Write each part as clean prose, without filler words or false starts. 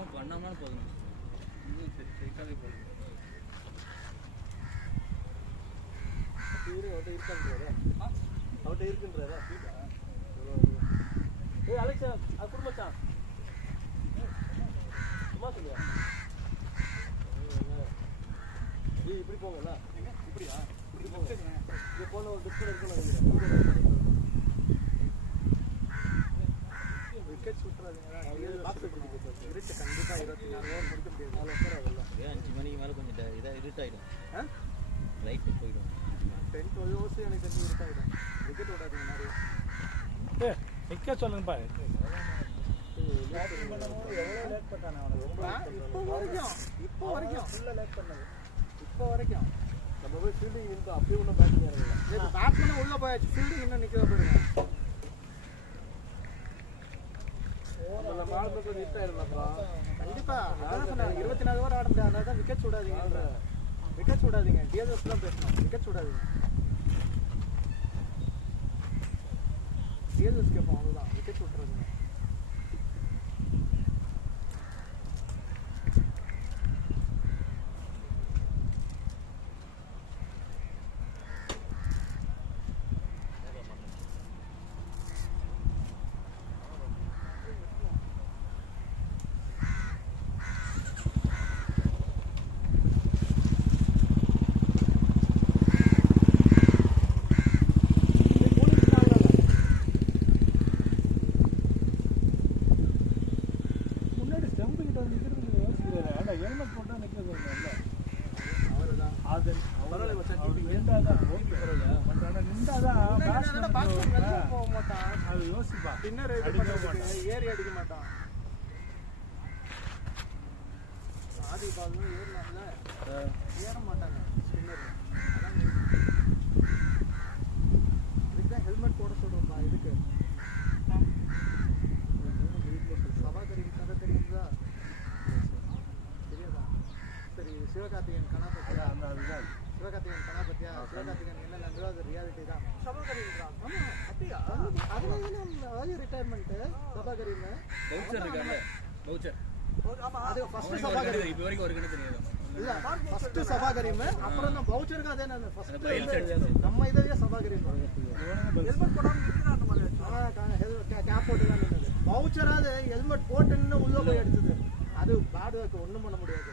இதெல்லாம் பண்ணாமல் போதும். இன்னும் ஸ்ட்ரைட்டாகவே போதும். அவர்கிட்ட இருக்கான்றதா அவர்கிட்ட இருக்குன்றதா ஏய் அலெக்ஸா அது குடும்பச்சான் சும்மா சொல்லுவா ஏய் இப்படி போங்கண்ணா இப்படியா இப்படி போங்க இது போன ஒரு டிஸ்பிளே இருக்குன்னு விக்கெட் சுட்டுறாதுங்களா பாக்ஸ் இருட்டு கண்டிப்பாக 24 ஓவர் முடிக்க முடியாது 4 ஓவர் ஆகல 5 மணிக்கு மேலே கொஞ்சம் இதாக இருட்டாயிடும். லைட்டு போயிடும். 10-12 ஓவர்ஸ் எனக்கு தெரிஞ்சு இருட்டாயிடும். விக்கெட் விடாதீங்க நிறைய நிற்க சொல்லுங்கப்பா. இப்போ வரைக்கும் நம்ம போய் ஃபீல்டிங் நின்று அப்படியே ஒன்றும் பேட்டிங் இறங்கல. பேட்ஸ்மேன் உள்ள போயாச்சு, ஃபீல்டிங் இன்னும் நிற்க போயிருங்க. கண்டிப்பா 24 ஓவர் ஆட முடியாது. அதனால தான் விக்கெட் விடாதீங்க. விக்கெட் விடாதீங்க. டிஎஸ்எஸ் தான் பேசணும். விக்கெட் விடாதீங்க. டிஎஸ்எஸ் கேட்போம் அவ்வளோதான். விக்கெட் விட்டுறாதீங்க. ஏறி அடிக்க மாட்டான். ஆதி பால் ஏறலாம்ல, ஏற மாட்டாங்க ஸ்பின்னர். இதுதான் ஹெல்மெட் போட சொல்றோம்ப்பா. இதுக்கு சபாகரி கதை தெரியுங்களா? தெரியாதா? சரி, சிவகார்த்திகேயன் கனா பத்தியா? அதுதான் சிவகார்த்திகேயன் கனா பத்தியா? சிவகார்த்திகேயன் என்ன நடந்ததோ அது ரியாலிட்டி தான். சபாகரின்றான். ஆமா, அப்படியா? அது ரிட்டையர்மெண்ட் சபாகரிங்க. பவுச்சர் இருக்காங்க. பவுச்சர். ஆமா, அது ஃபர்ஸ்ட் சபாகரி. இப்போ வரைக்கும் ஒரு கணக்கு தெரியாது. இல்ல, ஃபர்ஸ்ட் சபாகரிம், அப்புறம் தான் பவுச்சருக்கு அதே நான் ஃபர்ஸ்ட் நம்ம இதவே சபாகரிம். ஹெல்மெட் போடாம நிக்குறான் அந்த மாதிரி. கேப் போட்டு தான் நின்னது. பவுச்சராது ஹெல்மெட் போட்டுன்னு உள்ள போய் அடிச்சது. அது பேட் ஒர்க், ஒண்ணும் பண்ண முடியாது.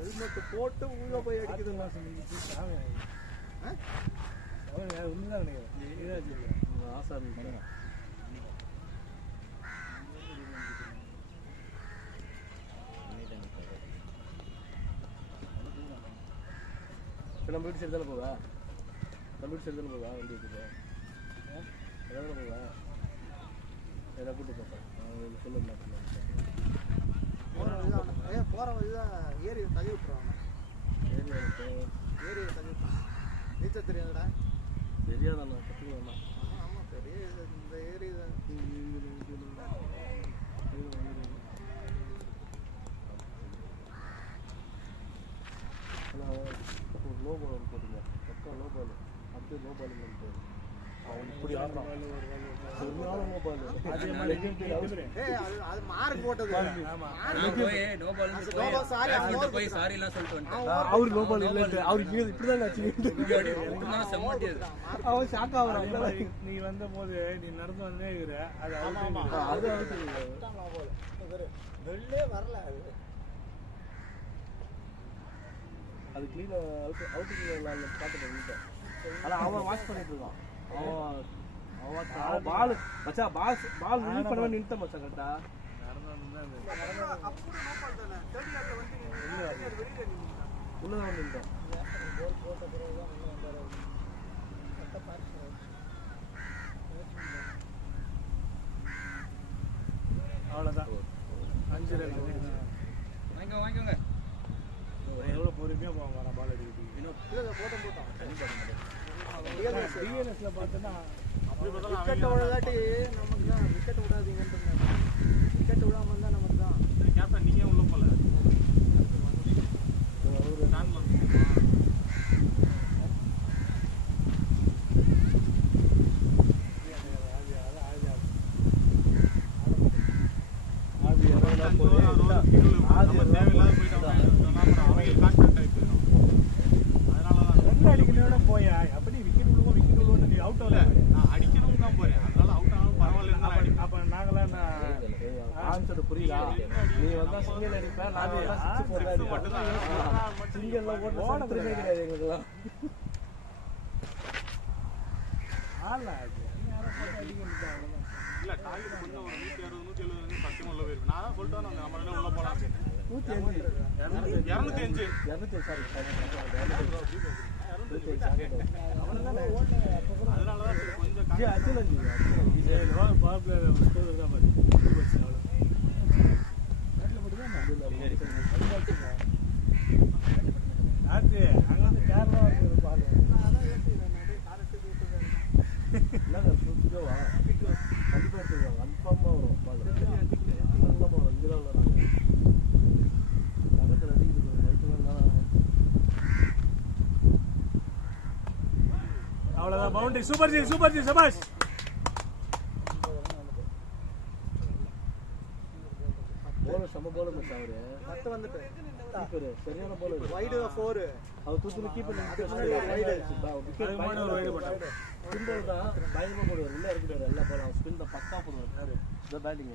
ஹெல்மெட் போட்டு உள்ள போய் அடிக்குதுன்னா ஒண்ணுதான் நினைக்கிறேன். ஆசாமி நம்ம வீட்டு சரி தானே போவா? நம்ம வீட்டு சரி தானே போவா? வண்டி இருக்குது எதாவது போவா? எதாவது கூப்பிட்டு பார்ப்பேன் சொல்ல மாட்டேன். போகிற வழி தான் ஏரி தள்ளி விட்டுருவாங்க. ஏரியை தள்ளி விட்டுருவாங்க. நீச்சல் தெரியாதுடா? தெரியாதாண்ணா, கற்றுக்கலாம்ண்ணா. ஆமாம், பெரிய இந்த ஏரி தான். ஒரு லோ பால் போட்டுங்க, பக்கம் லோ பால், அப்படியே லோ பால் போட்டு அவன் இப்படி ஆடுறான். சரியான லோ பால். அது மார்க் போட்டது. அவரு லோ பால் இல்லை, அவருக்கு இப்படிதான் அவன் ஷாக் ஆகுறான். நீ வந்த போது நீ நடந்து வந்தே இருக்கிற வெளிலே வரல. அது கிளீன் அவுட்டு பார்த்துட்டேன். ஆனால் அவன் வாட்ச் பண்ணிட்டு இருக்கான். அவன் பால் மச்சா, பால் ரிலீவ் பண்ணவே நின்றுட்டேன் மச்சா. கரெக்டா உள்ளதான் நின்றுட்டேன். அவ்வளோதான். 5 ரன் வாங்கிக்கோங்க. எவ்வளோ பொறுமையாக போவாங்க பால் அடிக்கிறதுக்கு. டிஎன்எஸ்ல பார்த்தோன்னா விக்கெட் விடாட்டி நமக்கு தான். விக்கெட் விடாதீங்கன்னு விக்கெட் விடாமல் இருந்தால் நமக்கு தான். கேப்டன் நீங்கள் உள்ள போல போயா அப்படி விக்கெட் விழுவோம் நீ அவுட் ஆகல நான் அடிக்கணும் தான் போறேன் அதனால அவுட் ஆனாலும் பரவாயில்ல அப்ப நாங்களாம் ஆன்சர் புரியுதா நீ வந்தா சிங்கிள் அடிப்பேன் நான் சிக்ஸ் போடுறேன் சிங்கிள்ல ஓட கிடையாது எங்களுக்குலாம் ஆளா இல்ல டார்கெட் பண்ண ஒரு 160 170 10 உள்ள போயிருக்கு நான் சொல்லிட்டேன் நம்ம உள்ள போலாம் 205 சாரி அதனாலதான் கொஞ்சம் பாப்புலர் ஸ்கோர் தான் பாரு ஆச்சு அங்க வந்து கேரளா இருக்கு பாரு என்ன சுத்தவா கண்டிப்பா எடுத்துக்கோ கன்ஃபார்மா வரும் பாரு நல்லமா வரும் இதுல வராங்க பக்கத்துல அடிக்குது ரைட்ல அவ்வளவுதான் பவுண்டரி சூப்பர் ஜி சபாஷ் போலர் சம போலர் மச்சா அவரு 10 வந்துட்டு கீப்பர் சரியான போலர் வைட் 4 அவர் தூக்குல கீப்பர் வைட் விக்கெட் ஒரு வைட் போட்டாரு ஸ்பின்னர் தான் பயங்கரமா போடுவார் உள்ள இருக்குறாரு எல்லா போலாம் ஸ்பின் தான் பக்கா போடுவார் யாரு இந்த பேட்டிங்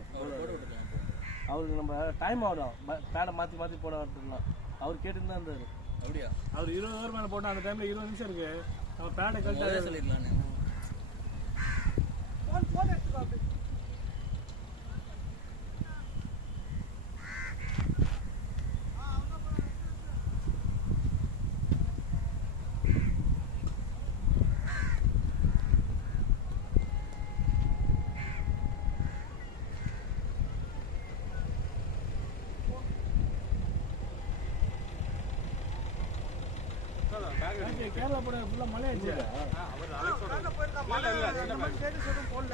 அவருக்கு நம்ம டைம் ஆகும் பேட மாத்தி போட வரலாம் அவர் கேட்டுட்டு தான் இருந்தாரு அப்படியே அவர் 20 ஓவர் மேல போட்டா அந்த டைம்ல 20 நிமிஷம் இருக்கு அவன் பேட கழட்ட சொல்லிரலாம் போன் எடுத்து அப்படி கேரளா போட ஃபுல்லா மழை ஆச்சு அவர் அலெக்ஸோட இல்ல ஸ்டேட்டஸ் எதுவும் போடல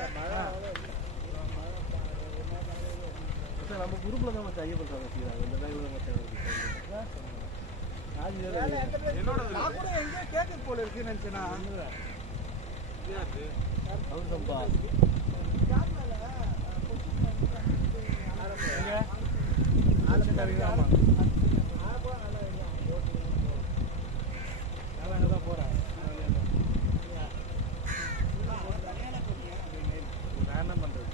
நம்ம குரூப்ல தான் மச்சான் ஐயா பண்றாங்க சீராங்க இந்த பேக்ல மச்சான் என்னோட நான் கூட எங்க கேக்க போல இருக்கு நினைச்சேனா யாரு அவர் தம்பா கேரளால எங்க ஆலச்சேரி ஆமா தான் போறேன் நான் என்ன பண்றது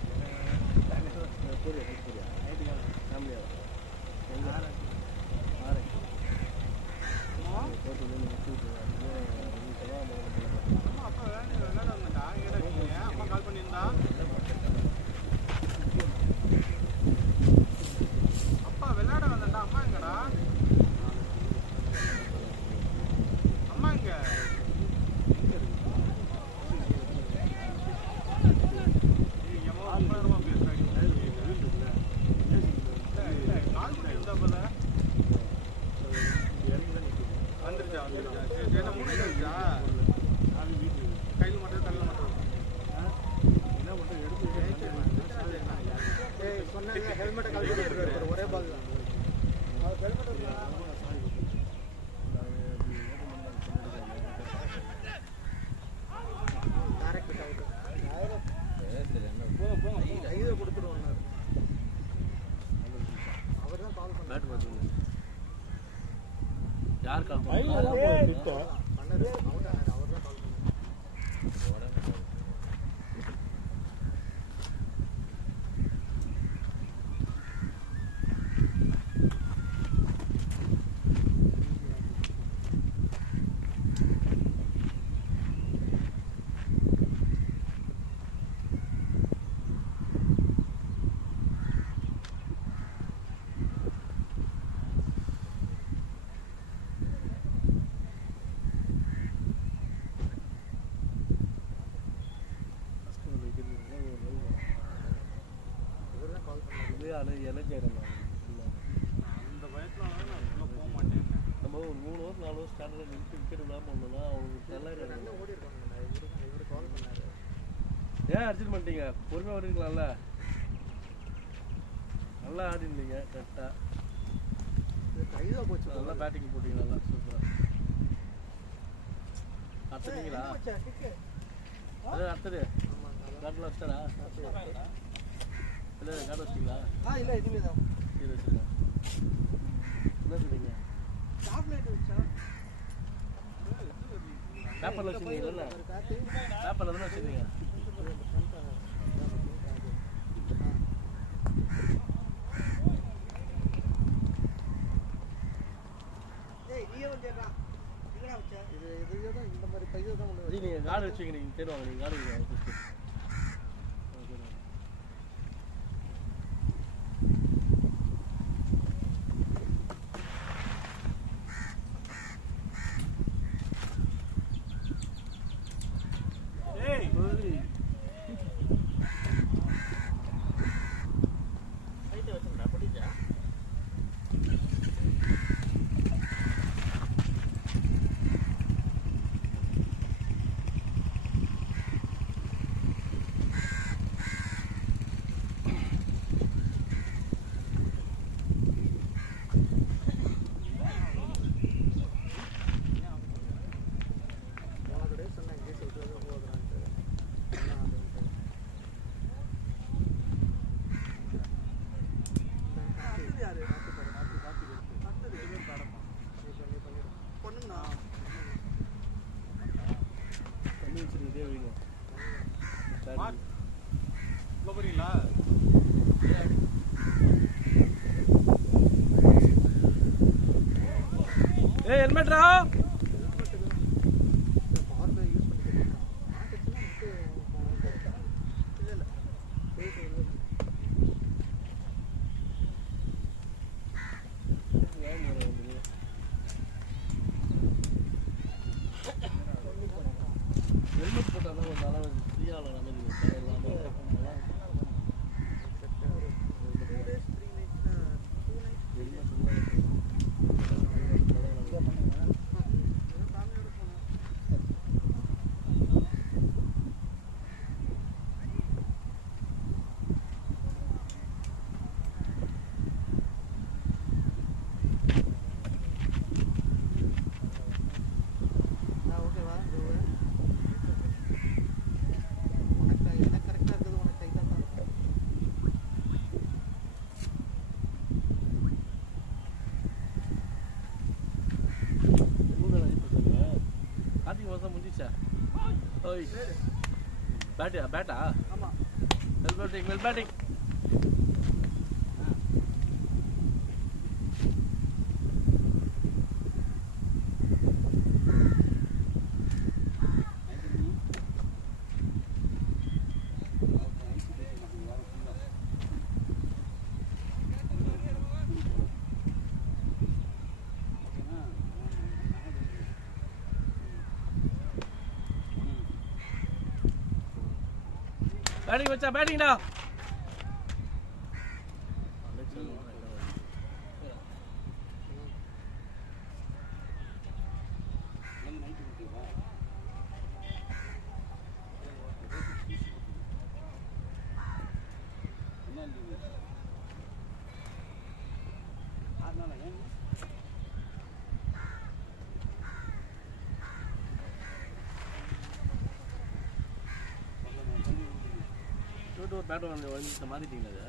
அம்மா கால் பண்ணியிருந்தா அப்பா விளையாட வந்தா அம்மா எங்கடா ஹெல்மெட் கழட்டி ஒரே பால் யார் கால் பண்ணா அந்த வயசுல நான் போக மாட்டேன் நம்ம ஒரு 3 ஓவர் 4 ஓவர் ஸ்டார்டர்ல நிறுத்தி விக்கெட் விடாம ஒண்ணுனா அவங்களுக்கு நல்லா ஓடி இருக்காங்க இவரு கால் பண்ணாரு ஏன் அர்ஜென்ட் பண்ணிட்டீங்க பொறுமையா ஓடிருக்கலாம்ல நல்லா ஆடி இருந்தீங்க கரெக்டா கைதா போச்சு நல்லா பேட்டிங் போட்டீங்க நல்லா சூப்பரா அத்தனீங்களா அது அத்தது கார்ட்ல வச்சாரா இல்ல கார்ட் வச்சீங்களா இல்ல இதுவே தான் என்ன சொல்றீங்க? சாக்லேட் வச்சா பேப்பர்ல வச்சிருக்கீங்கல்ல? பேப்பர்ல தானே வச்சிருக்கீங்க. இந்த மாதிரி பையன் தான் ஒன்று நீங்க கார்டு வச்சுக்கீங்க, நீங்க தேடுவாங்க, நீங்க கார்டு வைங்க. ஏய் ஹெல்மெட்ரா ஹெல்மெட் போட்டால் தான் ஒரு அளவு ஃப்ரீயாக பேட்டா ஆமா வெல் பேட்டிங் பேட்டிங் வச்சா பேட்டிங்டா பேட் வந்து மாத்திட்டீங்களா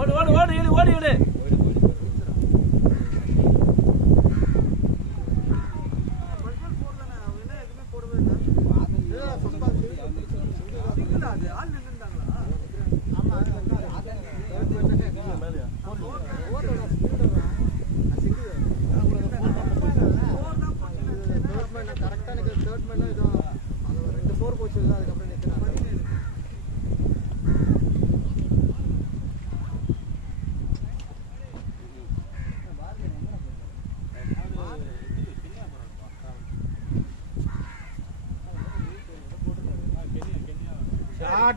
ஓடு ஓடு ஓடு இடு ஓடி இடு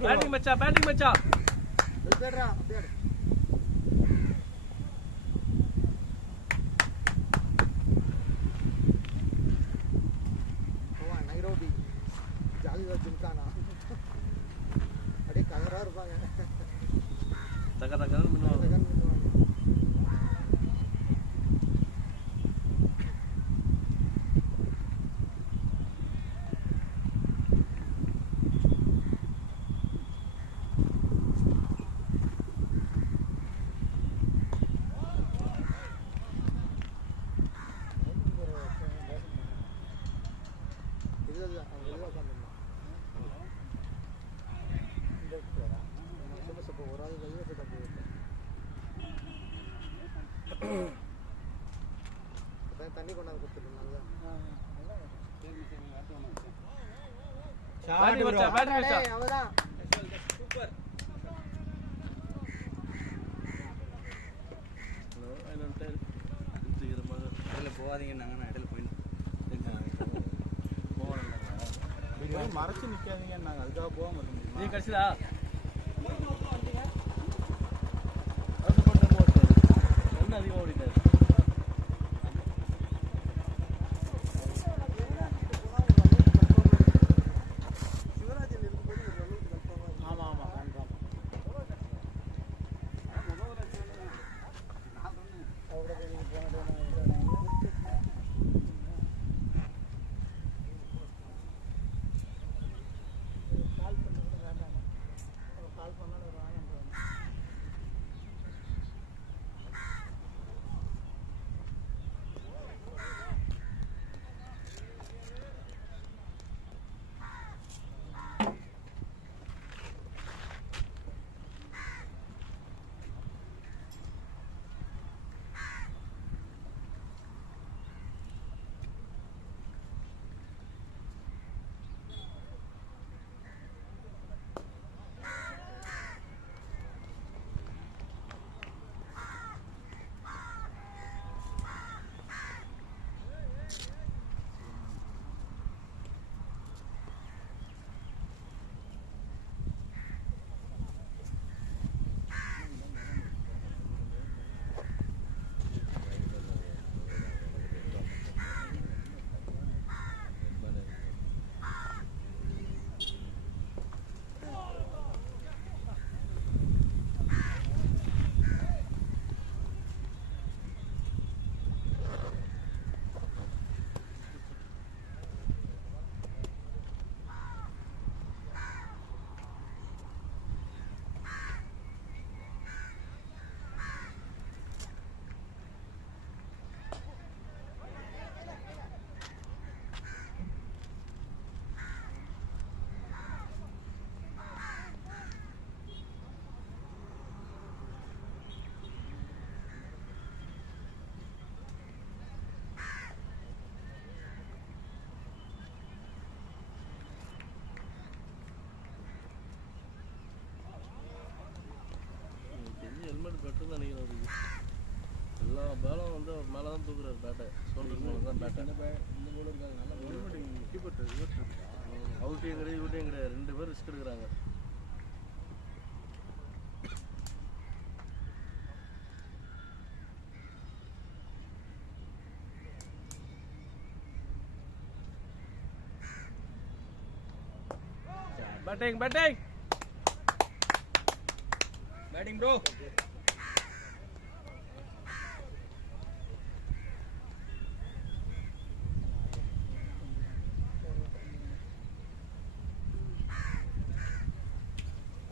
பேட்டிங் மச்சா பேட்டிங் மச்சா பேட்ரா பேட் ஓ நைரோபி ஜாலியா ஜிம்கானா அப்படியே கலரா இருப்பாங்க தக தகன்னு பண்ணுவாங்க தண்ணி கொண்டாந்து கொடுத்துருந்தோம். அவதான் சூப்பர். இடையில போகாதீங்கன்னாங்க, நான் இடையில போயிடணும். மறைச்சு நிக்காதீங்க, நாங்க அதுக்காக போக மாட்டோம். நீ கடைசிதா என்ன அதிகமாக ஓடிட்டாரு. சிவராஜன் இருக்கும்போது ஆமா ஆமா ஹெல்மெட் பெட்டர் நினைக்கிறேன். எல்லா பேலும் வந்து மேலே தான் தூக்குறாரு பேட்டை, ஷோல்டர் மேலே தான் பேட்டை. இந்த போல இருக்காங்க, நல்லா ஹெல்மெட் கீப்பர் அவுட்டையும் கிடையாது இவுட்டையும் கிடையாது, 2 பேர் ரிஸ்க் எடுக்கிறாங்க. Batting batting batting bro.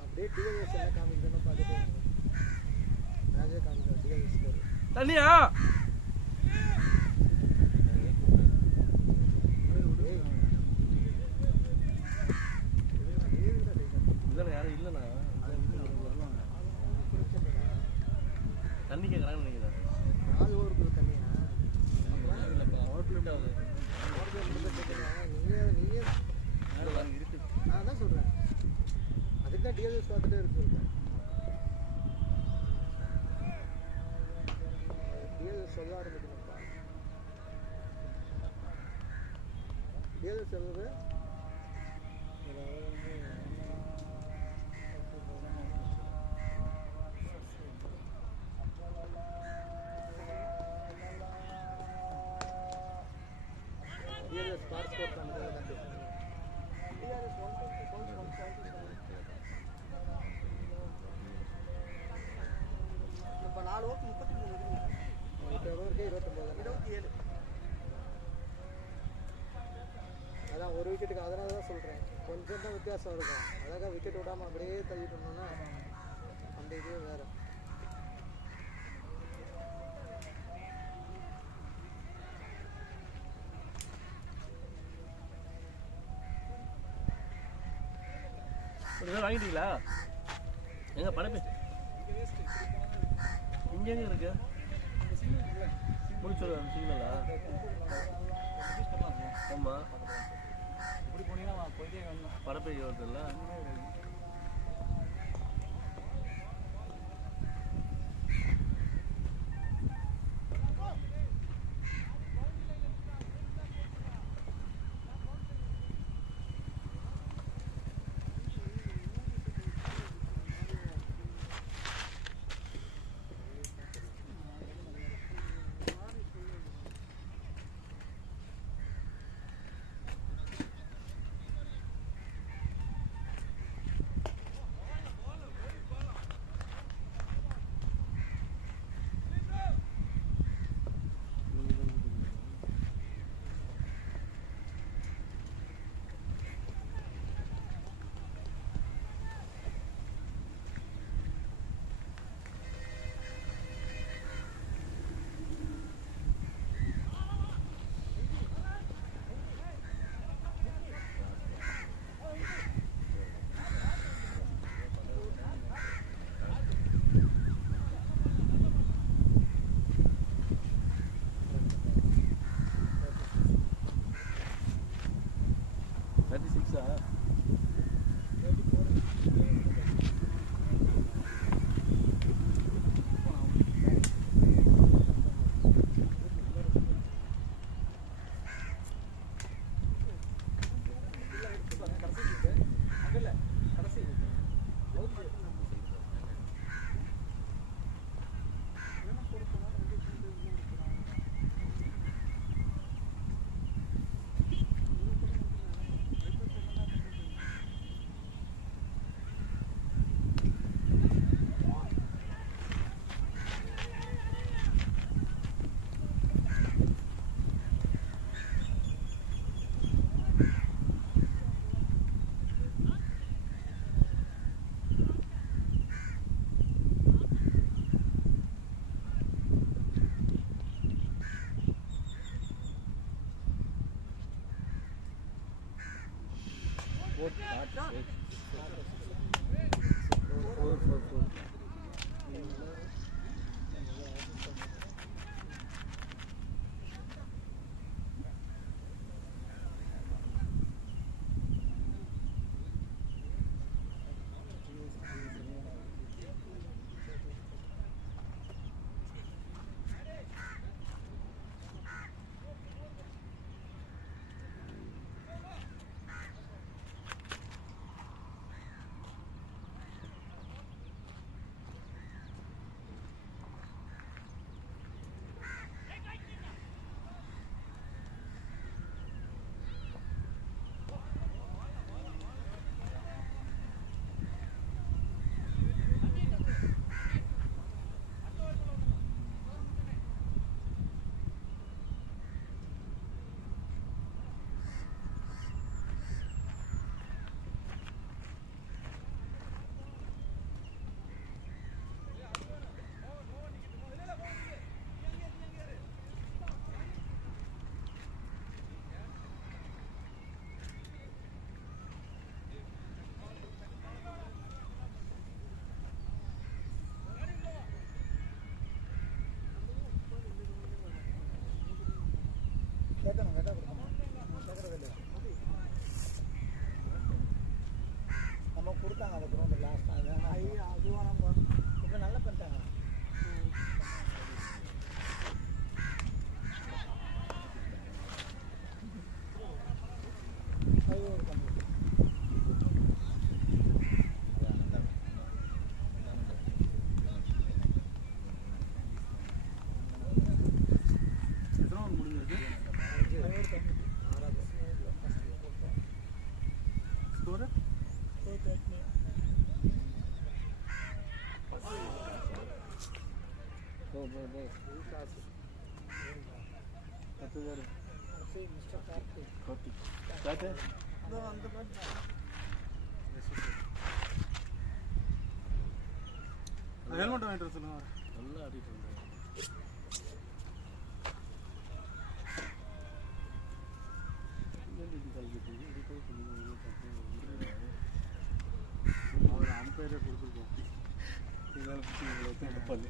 அப்படியே டிஎஸ் என்ன காமிக்கணும் பார்த்துட்டு மேட்சே காமிக்கணும். டிஎஸ் ஸ்கோர் தண்ணியா இதில் யாரும் இல்லைண்ணா, தண்ணி கேட்குறாங்கன்னு நினைக்கிறேன். 4 ஓவருக்கு தண்ணியா இருக்கு. நான் தான் சொல்கிறேன், அதுக்கு தான் டிஎஸ் பார்த்துட்டே இருக்கு. டிஎஸ் சொல்ல ஆரம்பிக்கணும்ப்பா. டிஎஸ் சொல்லுது ஸ்பாட் ஸ்கோர் பண்ணுறது தான் பேசுகிறேன். இப்போ 4 ஓவருக்கு 33 இருக்குங்க. 30 ஓவருக்கு 29 அதான் ஒரு விக்கெட்டுக்கு. அதனால தான் சொல்கிறேன், கொஞ்சம் தான் வித்தியாசம் இருக்கும். அழகாக விக்கெட் விடாமல் அப்படியே தள்ளிட்டு இருந்தோம்னா அந்த இதுவே வேறு. வாங்கிட்டீங்களா? எங்க படைப்பு இங்க எங்க இருக்கு? முடிச்சு சிக்னலா ஆமாம் இப்படி போனீங்கன்னா போயிட்டே வரணும். படப்பை வருதுல்ல நம்ம கொடுத்தாங்க அந்த கிரௌண்ட் லாஸ்ட் அதுவும் நம்ம இப்போ நல்லா பண்ணிட்டாங்க. ஹெல்மெட் வாங்கிட்டு சொல்லுங்க. நல்லா ஆடிட்டு இருந்தேன். அவர் அம்பையரே கொடுத்துருக்கோம். இதெல்லாம் பண்ணு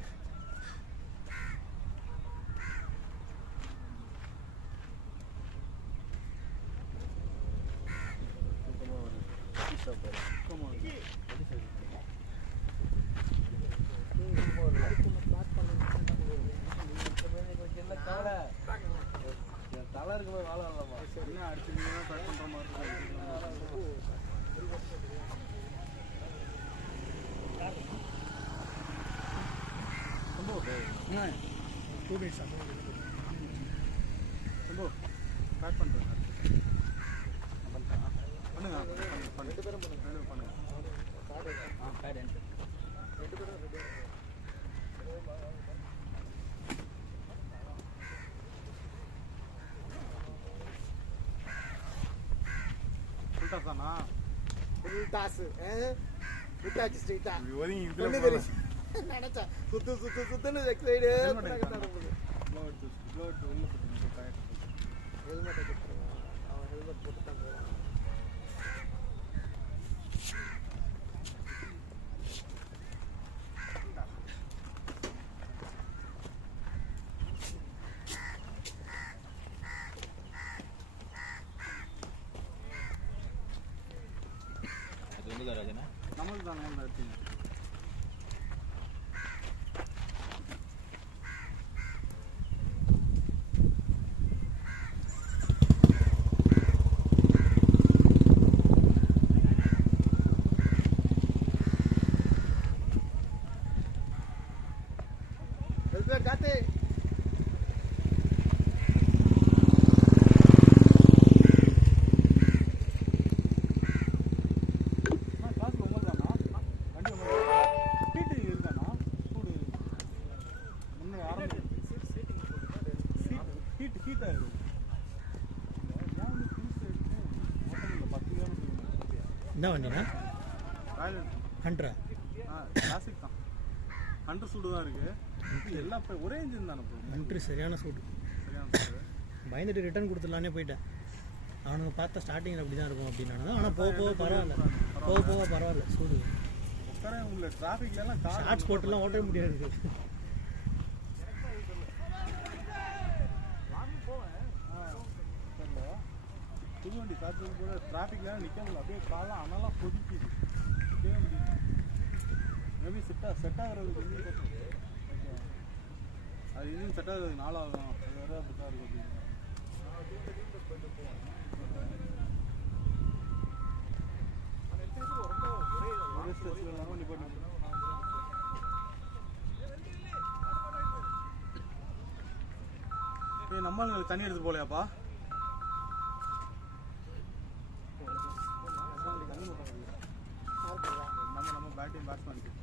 தலை இருக்கும்போது வாழ வரலாமா? என்ன அடிச்சு நீங்க பேக் பண்ற மாதிரி பேக் பண்றேன். பண்ணுங்க ரெண்டு பேரும் பண்ணுங்க. தானா ஃபுல் டாஸ் விட்டாச்சு ஸ்ட்ரைட்டா ஒதுங்கி ஒண்ணு தெரியும் நினைச்சா சுத்துன்னு லெக் சைடு ஹெல்மெட்டை கொடுத்துருவான். அவன் ஹெல்மெட் போட்டு தான் போவான். அது வந்து ராஜனா நம்மளுக்கு தான் நம்ம எடுத்தீங்க. ஹெல்மெட் காத்து காசு ரொம்ப தானா வண்டி ரொம்ப ஹீட்டு இருக்கானா சூடு முன்னே ஆரம்பிச்சு ஹீட்டாக இருக்கும். ஏன் வந்து புதுசு எடுத்து மொத்தம் 10 கிலோமீட்டர் என்ன வண்டினா? ராயல் ஹண்ட்ரா? கிளாசிக் தான். 100 சூடு தான் இருக்கு. எல்லாம் இப்போ ஒரே இன்ஜின் தானே ப்ரோ. ஹண்ட்ரு சரியான சூடு. சரியான சூடு. பயந்துட்டு ரிட்டர்ன் கொடுத்துடலானே போயிட்டேன். அவனுங்க பார்த்தா ஸ்டார்டிங்கில் அப்படி தான் இருக்கும் அப்படின்னானு. ஆனால் போக போக பரவாயில்ல, போக போக பரவாயில்ல சூடு. உட்கார உங்களுக்கு டிராஃபிக்லாம் கார் ஷார்ட்ஸ் போட்டுலாம் ஓட்டவே முடியாது. புது வண்டி காற்று கூட டிராஃபிக்லாம் நிற்க முடியல. அப்படியே காலம் அதெல்லாம் கொதிக்குது. நிற்கவே முடியும். மேபி செட் ஆகிறதுக்கு வந்து அது இன்னும் செட் ஆகிறதுக்கு நாளாகும். அது வேறு அப்படி தான் இருக்கும். ஒரே ஸ்ட்ரெச்சில் இல்லாமல் நிப்பாட்டி நம்மளுக்கு தண்ணி எடுத்து போலையாப்பா? நம்ம பேட்டிங் பேட்ஸ்மேனுக்கு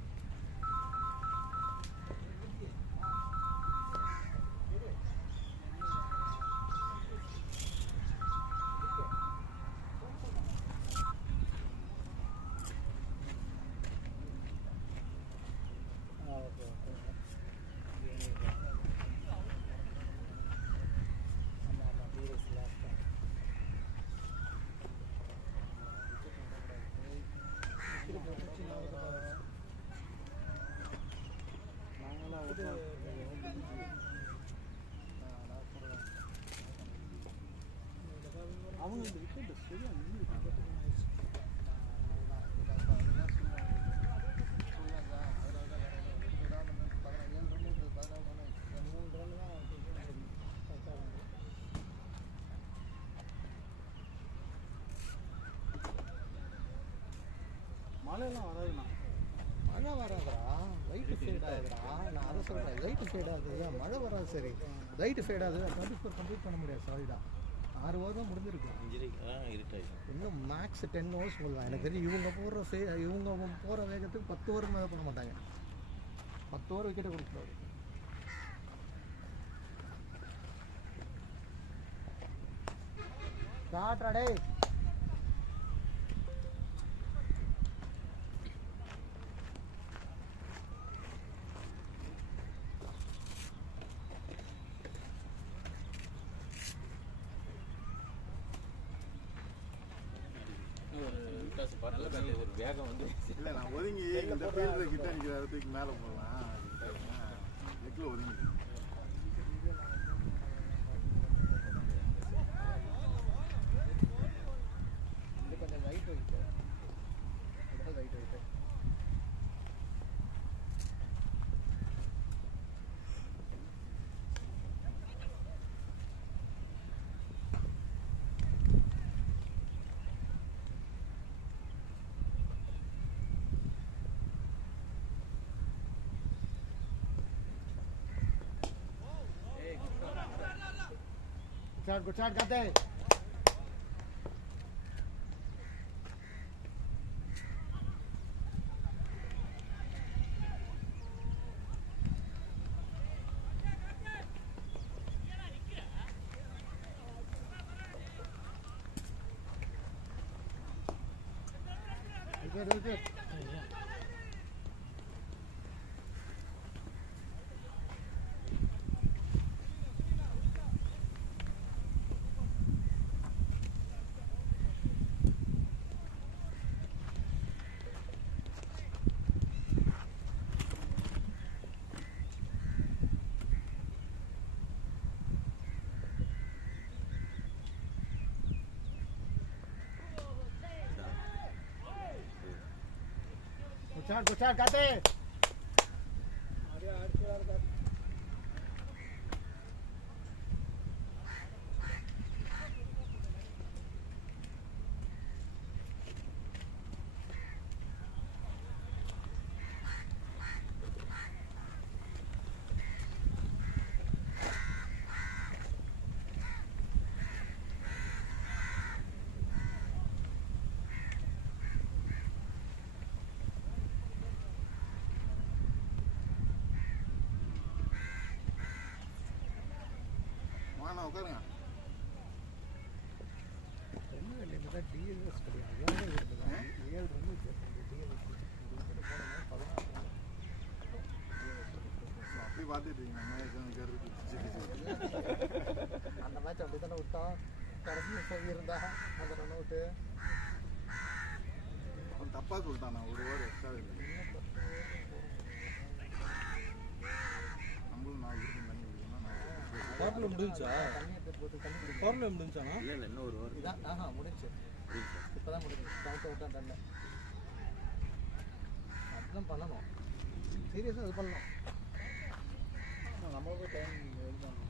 அவங்க இந்த விக்கெட் சரியா நின்றுட்டாங்க. மழையெல்லாம் வராதுண்ணா. மழை வராதா? லைட்டு ஃபேட் ஆகுதுடா. நான் அதை சொல்கிறேன். லைட்டு ஃபேட் ஆகுது. மழை வராது. சரி லைட்டு ஃபேட் ஆகுது. 24 கம்ப்ளீட் பண்ண முடியாது. சாலிடா 6 ஓவர் தான் முடிஞ்சிருக்கு. இருட்டாயிடும். இன்னும் மேக்ஸ் 10 ஓவர்ஸ் போடலாம். எனக்கு தெரியும் இவங்க போகிற வேகத்துக்கு 10 ஓவர் மேலே பண்ண மாட்டாங்க. 10 ஓவர் விக்கெட்டை கொடுத்துருவாரு. காட்டுறாடே ஒரு வேகம் வந்து இல்லை நான் ஒதுங்கி இந்த ஃபீல்டில் கிட்ட நிற்கிற இடத்துக்கு மேலே போகலாம். நெக்கில் ஒதுங்கி கொஞ்சம் லைட் வைக்க Good shot, Gate. Good. Good shot, Gate. உட்காருங்க. அப்படி பார்த்துட்டு அந்த மேட்ச் அப்படி தானே விட்டோம். கடைசி சொல்லி இருந்தா அந்த ரன் அவுட்டு அவன் தப்பா சொல்லிட்டான். ஒரு ஓவர் எக்ஸ்ட்ரா நம்மளும் 4 இருக்கும் தண்ணி குடிக்கணும். பவர்ல முடிஞ்சா தண்ணி எடுத்து போட்டு தண்ணி குடிக்கணும். பவர்ல முடிஞ்சானா? இல்லை இல்லை இன்னும் ஒரு ஓவர் இதான் முடிஞ்சு இப்போதான் முடிஞ்சு விட்டான் தண்ணி அதுதான் பண்ணணும். சீரியஸாக அது பண்ணணும். நம்மளுக்கு டைம் எழுதாங்க.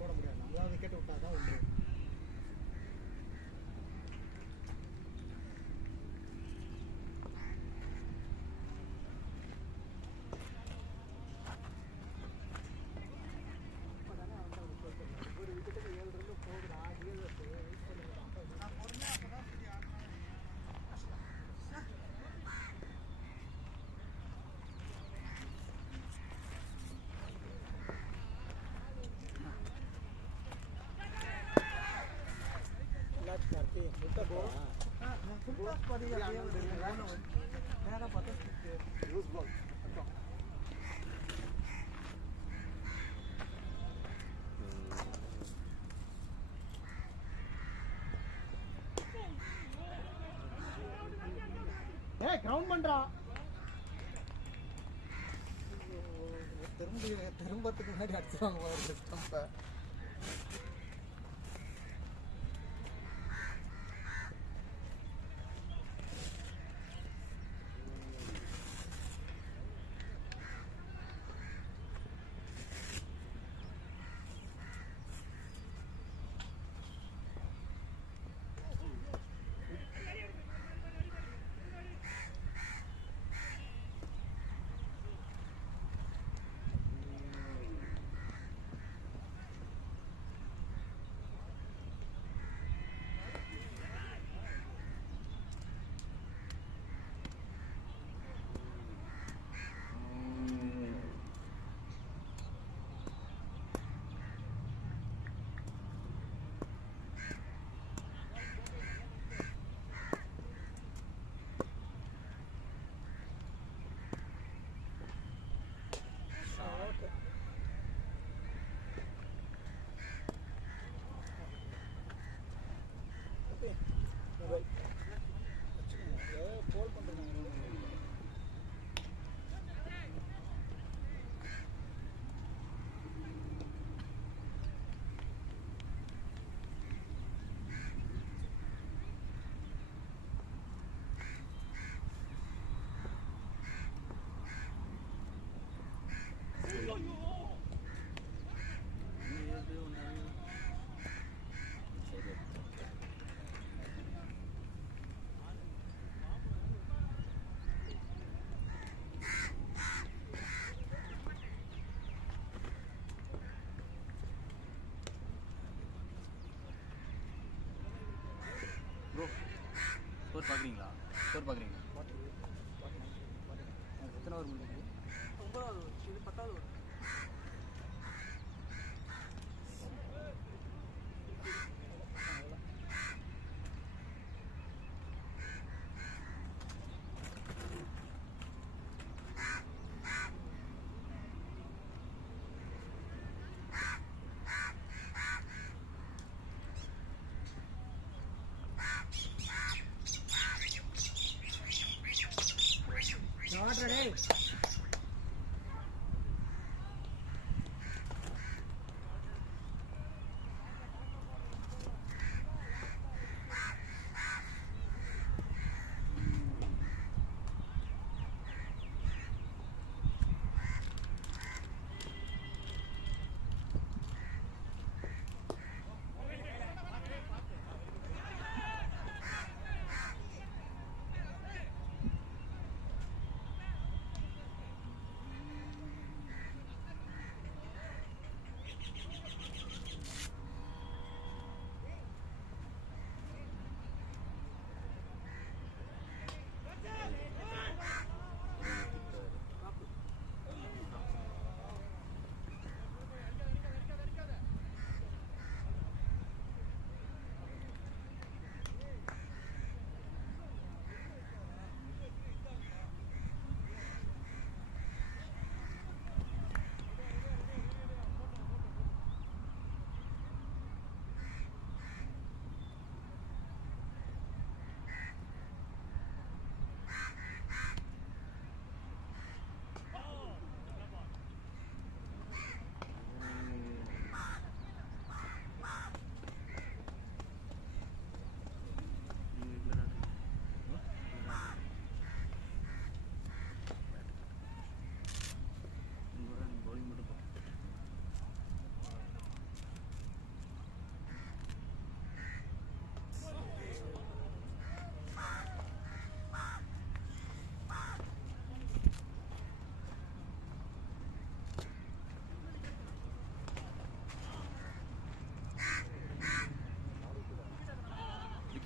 போட முடியாது நம்மளால விக்கெட் விட்டா தான் உண்டு. ஒரு விக்கெட்டுக்கு 7 ரன் போகுதா 7 வெயிட் பண்ணுங்க. கிரவுண்ட் பண்றா திரும்பத்துக்கு முன்னாடி அடிச்சுவாங்க. ஸ்கோர் பார்க்குறீங்களா? எத்தனை ஓவர் முடிஞ்சு? 9வது இது 10வது.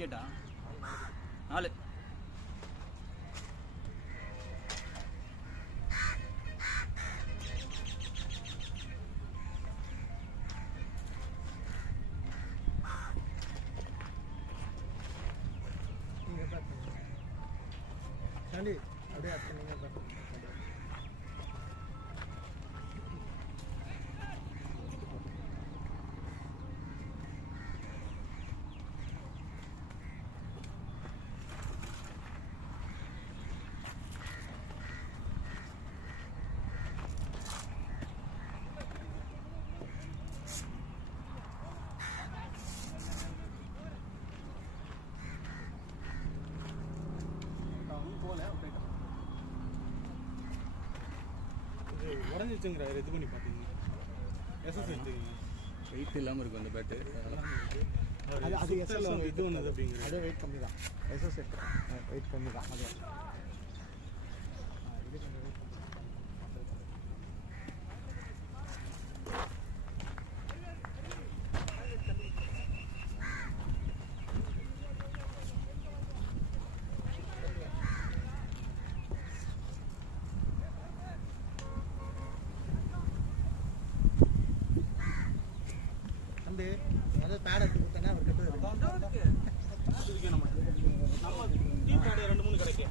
விக்கெட்டா 4. நீங்க பேக் பண்ணுங்க சாண்டி அப்படியே அடுத்து நீங்க பேக் பண்ணுங்க உடஞ்சிச்சுங்கிறாரு இது பண்ணி பார்த்தீங்க எஸ்எஸ் எடுத்துக்கீங்க வெயிட் இல்லாமல் இருக்கும் அந்த பேட்டு. அது எஸ்எஸ் இது ஒன்று அப்படிங்கிற அதே வெயிட் கம்மி தான் எஸ்எஸ் வெயிட் கம்மி தான் அது இது கொஞ்சம் வெயிட் தம்பி முதல் பேட் எடுத்து கொடுத்தேன்னா அவர் கட்டுறது நம்ம டீ பேடு 2-3 கிடைக்கும்.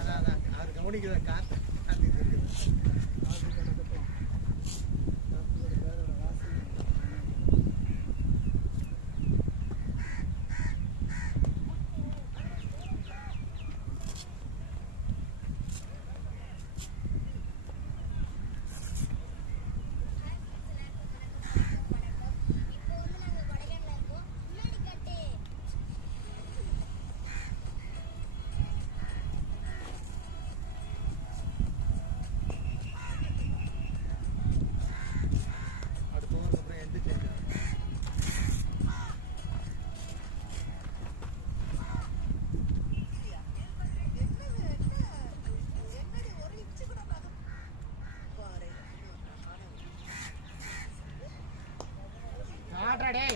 அதான் அவர் கவனிக்கிற காற்று இருக்குது அடுத்த ஓவருக்கு அப்புறம் எந்த சேஞ்ச் ஆட்ராடே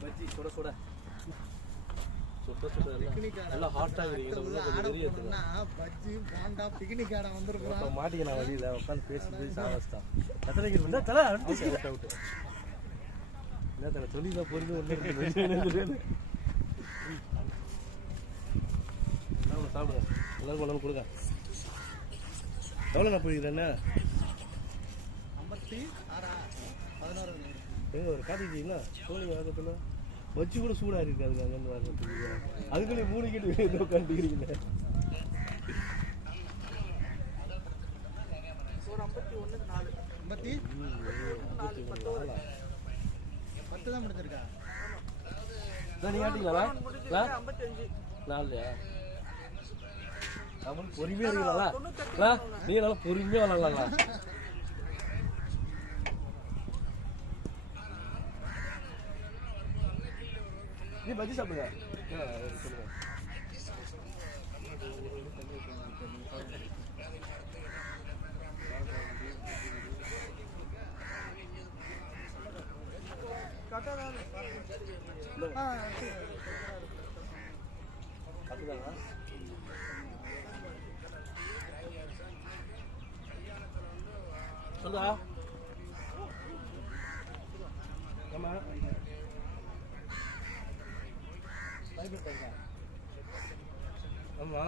பஜ்ஜி சுட சுட சுட சுட எல்லாம் ஹாட்டாக ஆடணும்னா பஜ்ஜி பாண்டா பிக்னிக் ஆட வந்திருக்கிறோம் மாட்டிக்க நான் வழியில் உட்காந்து பேசி சாவஸ்தான் எத்தனைக்கு இருந்தால் தலை அவுட் அவுட் என்ன தலை சொல்லி தான் பொருள் ஒன்று சாப்பிடுங்க எல்லாருக்கும் ஒன்று கொடுங்க எவ்வளோ நான் போயிருக்கேன் 56 11 எங்க ஒரு காட்டிட்டீங்களா சோழி ஆகத்தில் வச்சு கூட சூடாக இருக்கு அதுக்கு அங்கேருந்து வர்றதுக்கு அதுக்குள்ளே 3 கிட்ட வெளியே உட்காந்துக்கிறீங்க ஒரு 51 10 தான் முடிஞ்சிருக்கா நீங்கள் ஆட்டிங்களா 4 நம்மளுக்கு பொறுமையாக இருக்கீங்களா நீங்கள் நல்லா பொறுமையாக விளாட்லாம் நீ பஜ்ஜி சாப்பிடுங்க சொல்லுங்க சொல்லுதா ஆமா ஆமா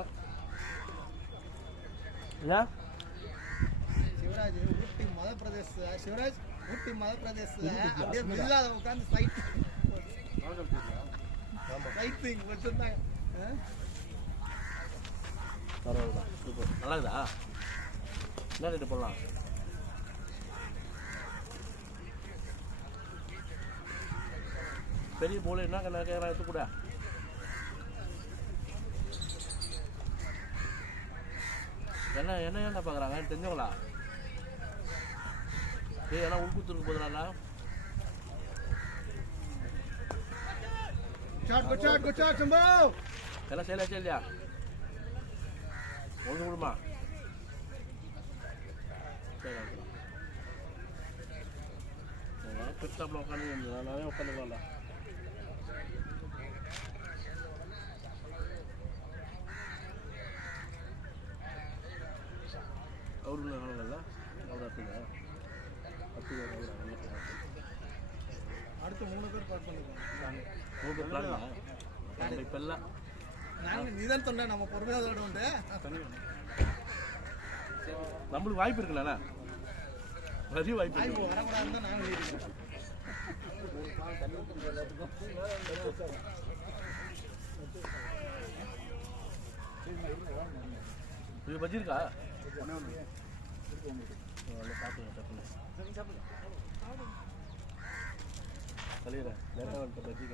சிவராஜ் ஊட்டி மத பிரதேச சிவராஜ் ஊட்டி மத பிரதேச அப்படியே மில்லாத உட்காந்து சைட் ரைட்டிங் வச்சிருந்தாங்க. பரவாயில்ல சூப்பர். நல்லா இருக்குதா? என்ன ரேட்டு போடலாம்? பெரிய போல என்ன கேட்குறா எடுத்து கூட. என்ன என்ன பார்க்குறாங்க தெரிஞ்சவங்களா? ஏய் ஏன்னா உள்குத்துருக்கு போதுனால குட் ஷாட் சம்போ. எல்லாம் செயலாச்சே இல்லையா? ஒன்று விடுமா? சரி பிரிஸ்டாப்பில் உட்காந்து நானே உட்காந்துக்கலாம்ல. அவரு ஆகல அவர் அத்துங்க அடுத்து 3 பேர் பாட் பண்ணிருக்கோம். 3 பேர் பிளானா? இப்போ எல்லாம் நான் நீதான் சொன்னேன் நம்ம பொறுமையாக விளையாடுவோண்டு. நம்மளுக்கு வாய்ப்பு இருக்குல்லண்ணா, நிறைய வாய்ப்பு இப்போ வரக்கூடாதுன்னு தான் நான் எழுதிருக்கேன். இது பஜ்ஜி இருக்கா? கலியரா லேட்டாக வந்துட்டு பஜ்ஜி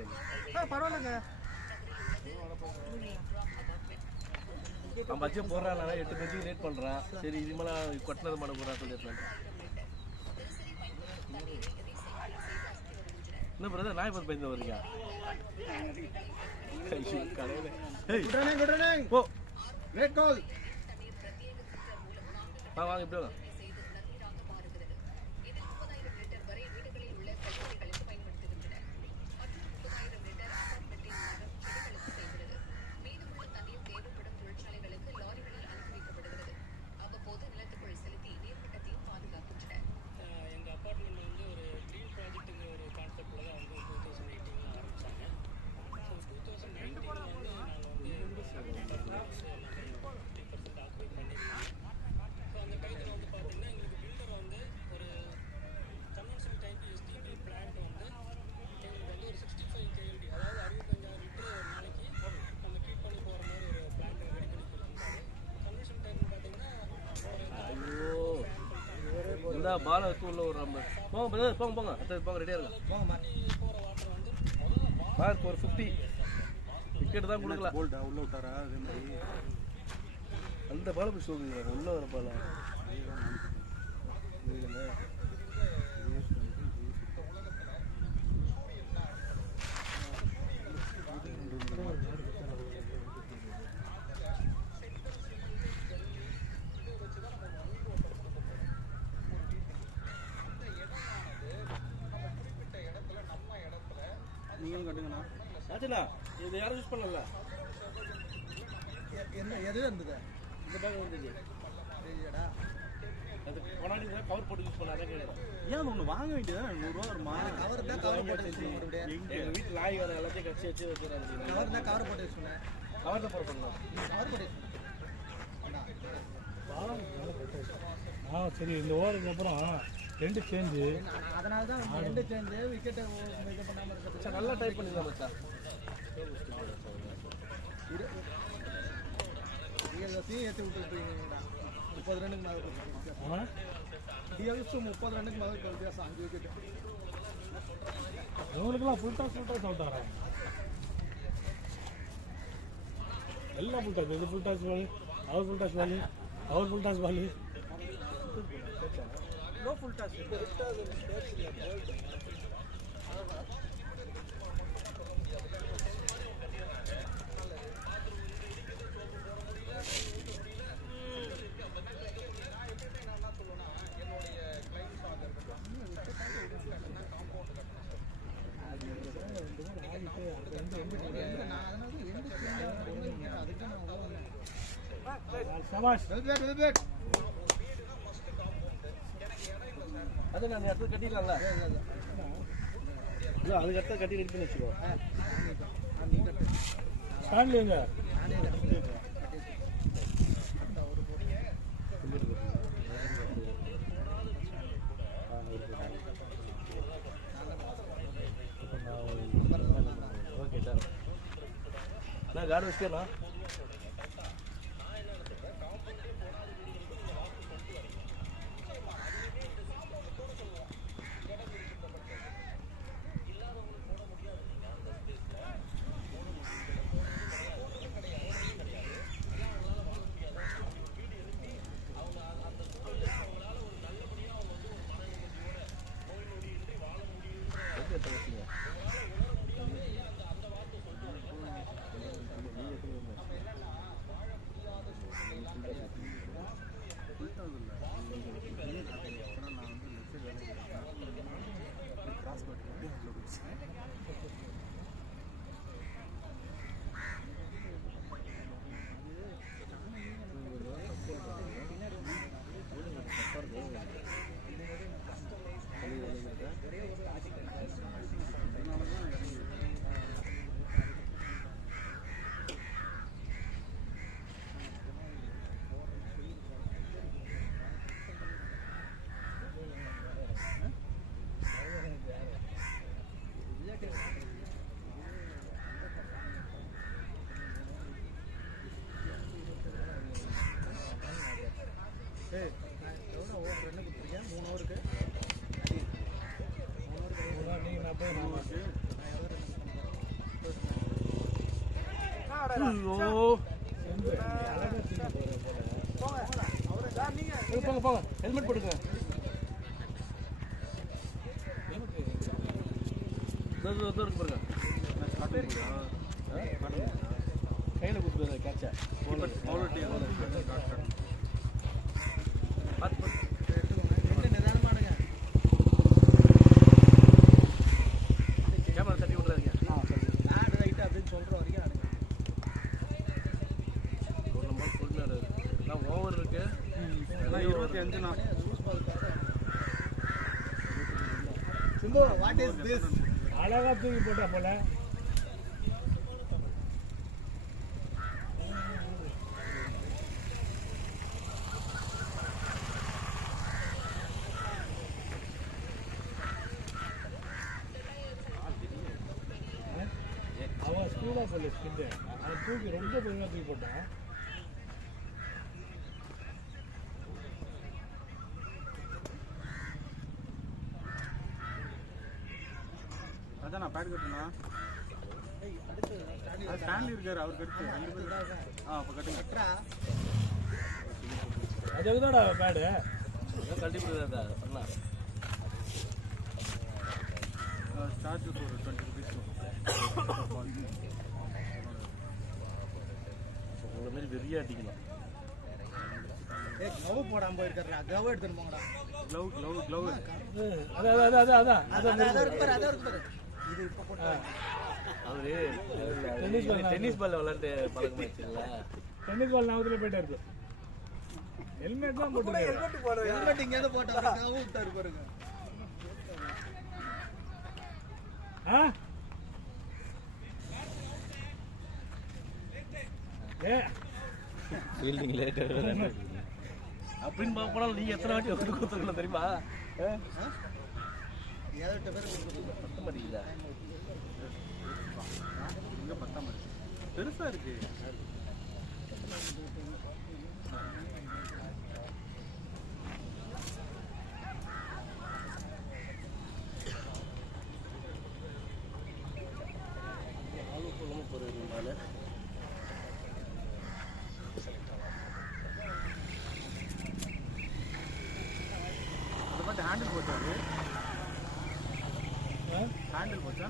காய் பரவாயில்லைங்க. அவன் பஜ்ஜியை போடுறான், 8 பஜ்ஜி லேட் பண்ணுறான். சரி இது மேலே கொட்டினது பண்ண போகிறான் சொல்லிடுறேன். என்ன பிரதர் நாய் பார்த்து பயந்து வரீங்க? ஓ ரெட் கால். வாங்க இப்படி வாங்க. இந்த பால் உள்ள ஒரு நம்ம போங்க பிரதர், போங்க போங்க அடுத்தது போங்க, ரெடியாக இருங்க. பால் ஒரு 50 விக்கெட் தான் கொடுக்கல. போல்டா உள்ள விட்டாரா? அதே மாதிரி அந்த பால் போய் சொல்லுங்க உள்ள வர பால். நீங்களும் கட்டுங்கண்ணா. ஆச்சுண்ணா இது யாரும் யூஸ் பண்ணல. என்ன எது இருந்தது? இந்த பேக் வந்துச்சு. சரிடா. அது கொண்டாடி கவர் போட்டு யூஸ் பண்ணாலே கிடையாது. ஏன் ஒன்று வாங்க வேண்டியதான்? 100 ரூபா வருமா? கவர் தான் கவர் போட்டு யூஸ் பண்ணுறேன். எங்கள் வீட்டில் நாய் வர எல்லாத்தையும் கட்சி வச்சு வச்சுருக்காங்க. கவர் தான் கவர் போட்டு யூஸ் பண்ணேன். கவர் தான் போட பண்ணலாம். கவர் போட்டு யூஸ் ஆ சரி. இந்த ஓவருக்கு அப்புறம் 2 சேஞ்சு. அதனால தான் 2 சேஞ்சு விக்கெட்டை இது பண்ணாமல் இருக்கிறது. நல்லா டைப் பண்ணிக்கலாம் மச்சா. டிஎல்எஸையும் ஏற்றி விட்டுருக்கீங்கடா. 30 ரன்னுக்கு மேலே வித்தியாசம். டிஎல்எஸ் 30 ரன்னுக்கு மேலே வித்தியாசம் 5 விக்கெட்டு. இவங்களுக்குலாம் ஃபுல் டாஸ் அவுட் ஆகிறாங்க. எல்லாம் ஃபுல் டாஸ். இது ஃபுல் டாஸ் பால், அவர் ஃபுல் டாஸ் பால், அவர் full toss ball. No full toss. சபாஷ். அது நான் இடத்துல கட்டிடலாம்ல. இல்லை அதுக்கு அடுத்த கட்டி ரெடி பண்ணி வச்சுக்கோ. ஸ்டாண்ட்லிங்க ஓகே சார். கார்டு வச்சுட்டேண்ணா. போங்க ஹெல்மெட் போட்டுங்க. கையில் கொடுத்துருங்க கேட்சா நிதானமானுங்க. கேமரா தட்டி விட்றாதீங்க. ஆடு ரைட்டு அப்படின்னு சொல்கிற வரைக்கும் ஆடுங்க. ஒரு நம்பர் பொறுமையாக எல்லாம் ஓவர் இருக்கு. 25 சிம்பு வாட் இஸ் திஸ்? அழகா தூக்கி போட்டா போல. அவன் ஸ்பீடா போல ஸ்கிட்டு அவன் தூக்கி ரொம்ப பொறுமையாக தூக்கி போட்டான். அதான் நான் பேட் கட்டுனா ஸ்டாண்ட்ல இருக்காரு அவருக்கு எடுத்து 2 பேர். அப்போ கட்டுங்க. அதுதான்டா பேடு கட்டி கொடுக்குறதா பண்ணலாம். சார்ஜ் ஒரு 20 rupees உங்களை மாதிரி வெறியா அடிக்கலாம். கவு போடாம போயிருக்காருடா. கவு எடுத்துட்டு போங்கடா. க்ளவ் அதான் இது இப்போ போட்டா அவரு டென்னிஸ் பால் விளையாண்டு பழக்கமாச்சுங்களா? டென்னிஸ் பால் நாவத்துல போயிட்டே இருக்கு. ஹெல்மெட் தான் போட்டு ஹெல்மெட் போடு. ஹெல்மெட் இங்க இருந்து போட்டா கவு விட்டாரு பாருங்க. ஃபீல்டிங் லேட் அப்படின்னு பார்க்க போனாலும் நீங்க எத்தனை வாட்டி வந்து கொடுத்துருக்கலாம் தெரியுமா? 7-8 பேர் பத்த மாட்டேங்குதா? இங்க 10 பெருசா இருக்கு. ஹேண்டில் போச்சாரு. ஹேண்டில் போச்சா?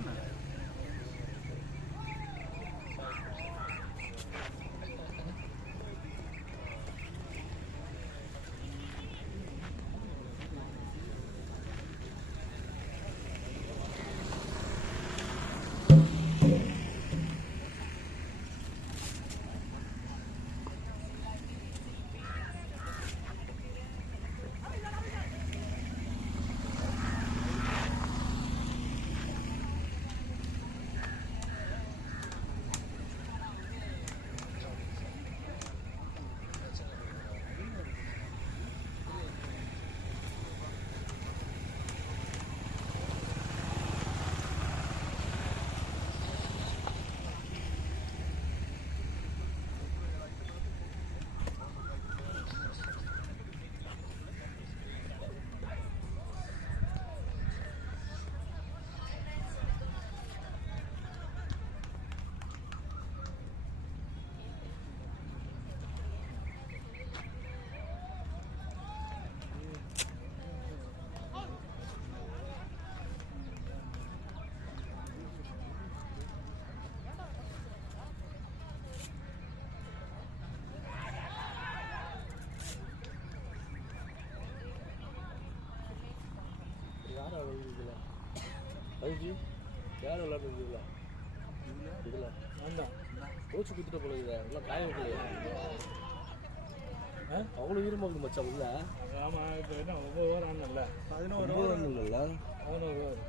5 யார் விளாடுறீங்களா இதில் வந்தான் கோச்சு குத்துட்டு போனது எல்லாம் காய வைக்கலையா அவ்வளோ வீரமாக இருக்கு மச்சான் உள்ள ஆமாம் இப்போ என்ன 9 ஓவர் ஆனல 11 ஓவர் இல்லைல்ல 11 ஓவர்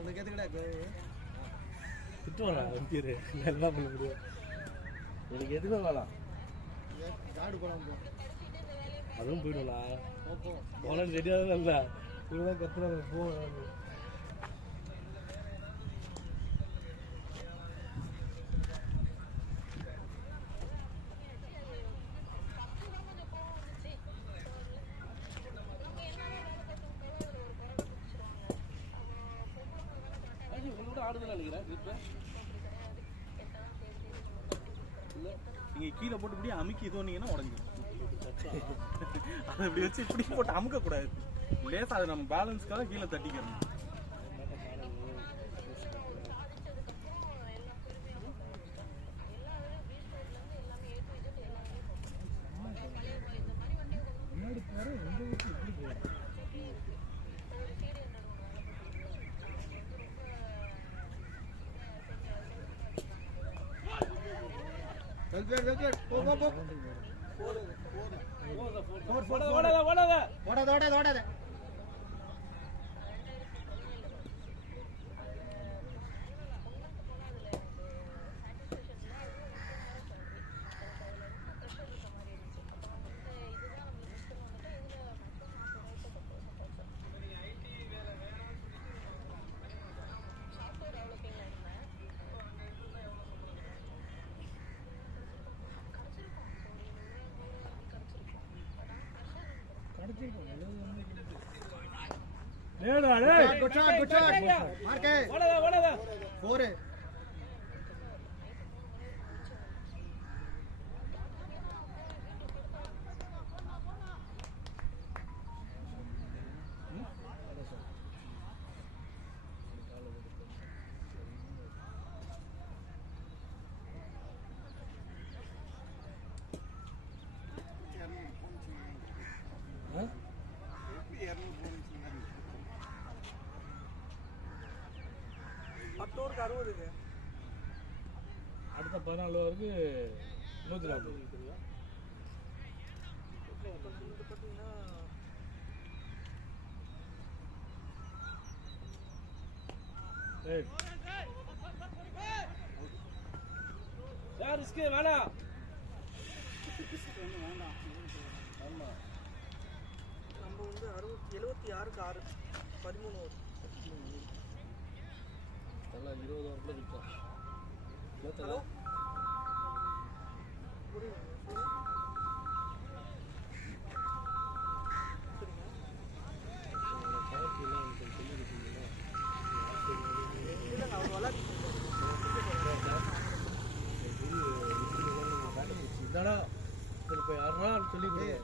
உனக்கு எதுக்குடா திட்டுவானா வந்திரு நல்லா பண்ண முடியும் எனக்கு எதுவுமே வேணாம் காடு போலாம் போ அதுவும் போயிடும்லாம் போனால் ரெடியாக தான் இல்லை இவங்க கத்துறாங்க போ ஆடுதல் நினைக்கிறேன் நீங்க கீழே போட்டு இப்படி அமுக்கி தோணிங்கன்னா உடஞ்சிடும். அதை இப்படி வச்சு இப்படி போட்டு அமுக்க கூடாது. லேசா அது நம்ம பேலன்ஸ்க்காக கீழே தட்டிக்கணும். ஓடாத Good shot. Mark it. 4. அடுத்த 14 ஓவருக்கு 140. யார் ரிஸ்க் வேணாம். நம்ம வந்து 76க்கு 6 13 ஓவர். எல்லாம் 20 ஓவருக்குள்ள விட்டோம். ஹலோ சொல்லிடுங்க.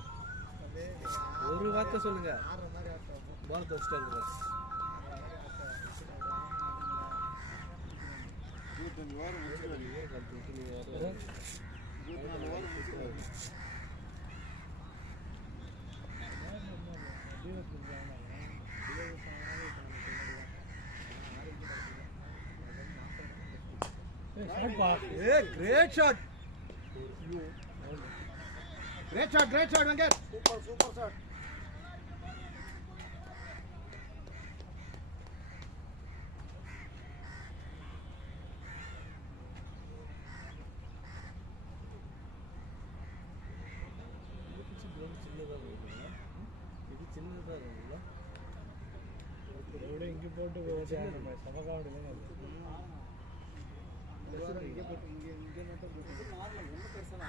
ஒரு வார்த்தை சொல்லுங்க. பால் வச்சுட்டாங்க. 25 ஓவர் முடிச்சிருவாரு. 24 ஓவர் முடிச்சிருவாரு. Great shot. Great shot, Venkat. Super shot. இங்கே போட்டு நம்ம சமகாவடியில் இங்கே போட்டு இங்கே மட்டும் போட்டு ஒன்றும் பெருசாக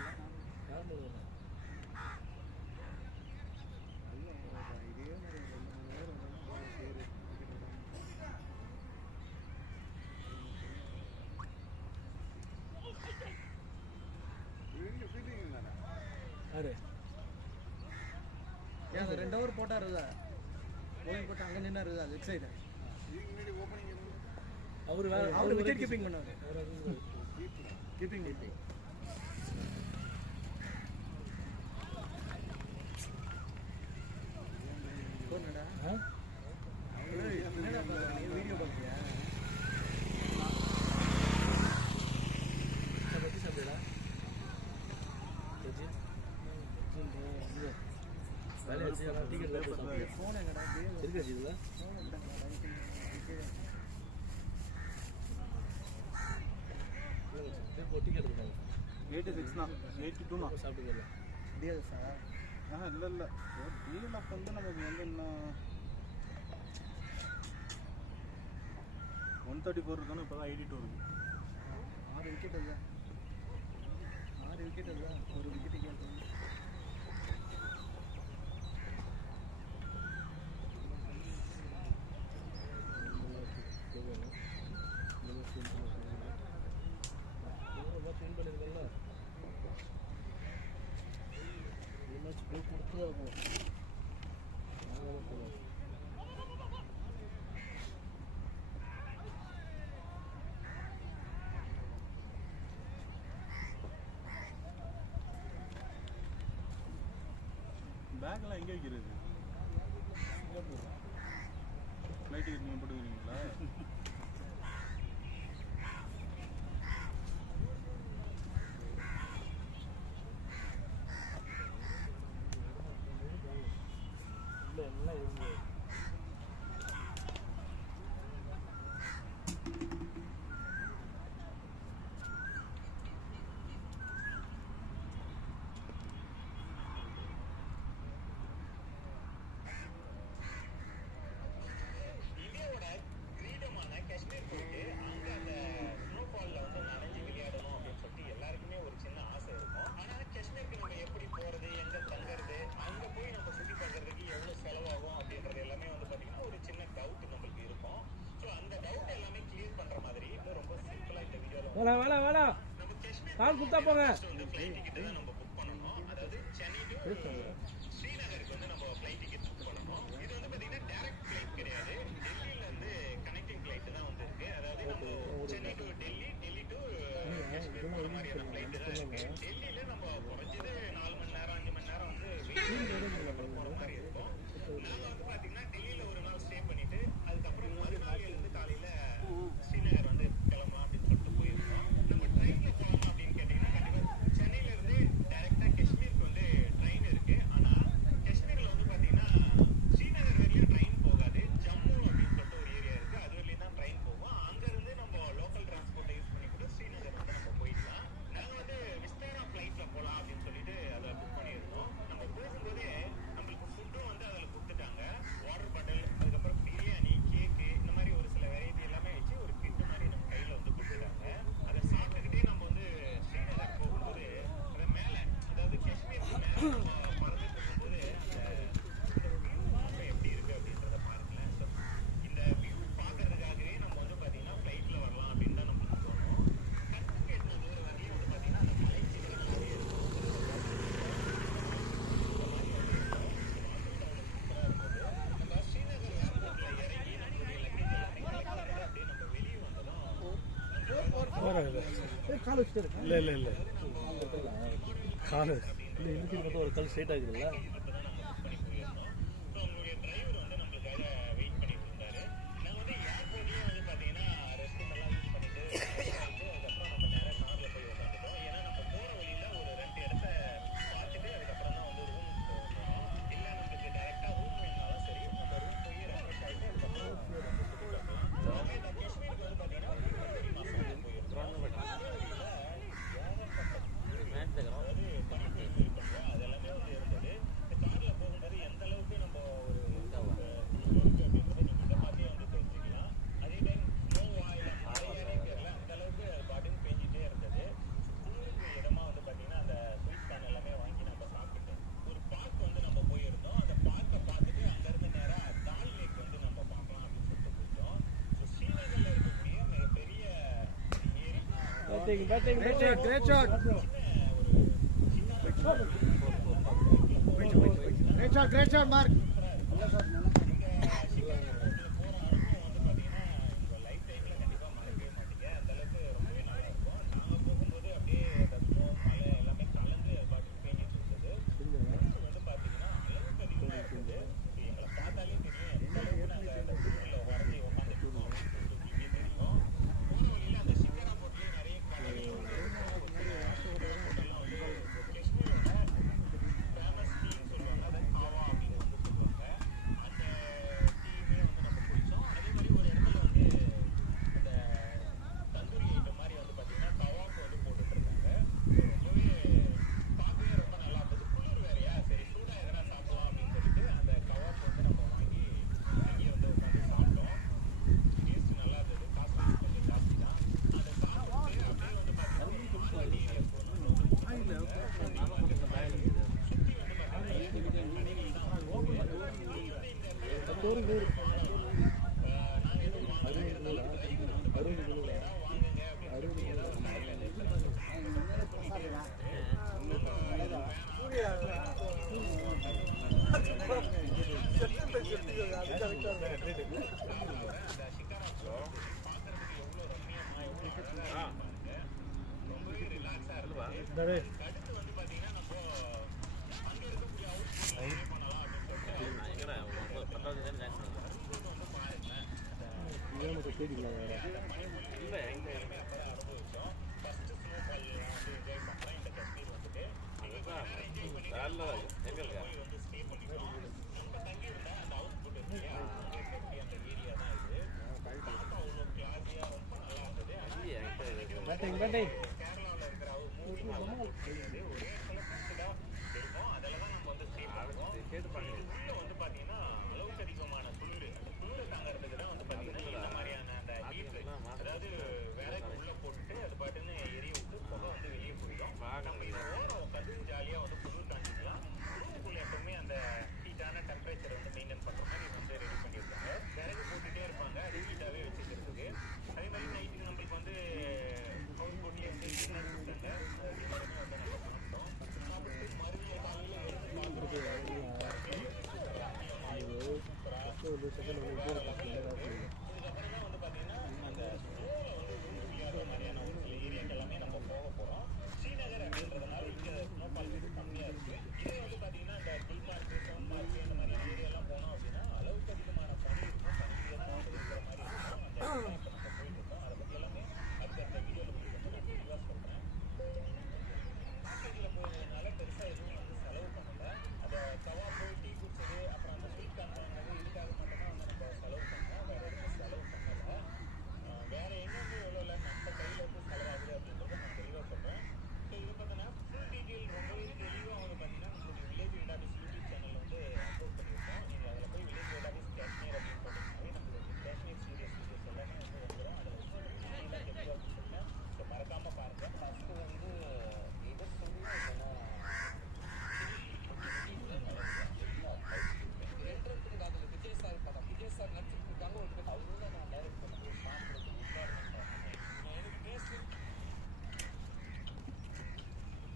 ஏன் 2 ஓவர் போட்டாருல்ல, bowling போட்டு அங்கே நின்னாரு அது எக்ஸைட். அவர் விக்கெட் கீப்பிங் பண்ணாரு. கீப்பிங் போனடா டிக்கெட் எடுத்துட்டாங்க 86 82 சாப்பிட்டுக்கலாம் முடியாது சார். இல்லை டிஎல்எஃப் வந்து நமக்கு வந்து இன்னும் 134 இருக்குன்னு இப்போ தான் 82 இருக்குது. 6 விக்கெட் இல்லை, 6 விக்கெட் இல்லை, ஒரு விக்கெட்டு கேட்குது. பேக்கெல்லாம் எங்கே வைக்கிறது? ஃப்ளைட் டிக்கெட் நீங்கள் போட்டுக்கிறீங்களா? வேணா கால் குத்தா போங்க. இல்ல காலு இன்னைக்கு மட்டும் ஒரு கல் ஸ்ட்ரைட் ஆகுதுல்ல. Great shot. Great shot, Mark.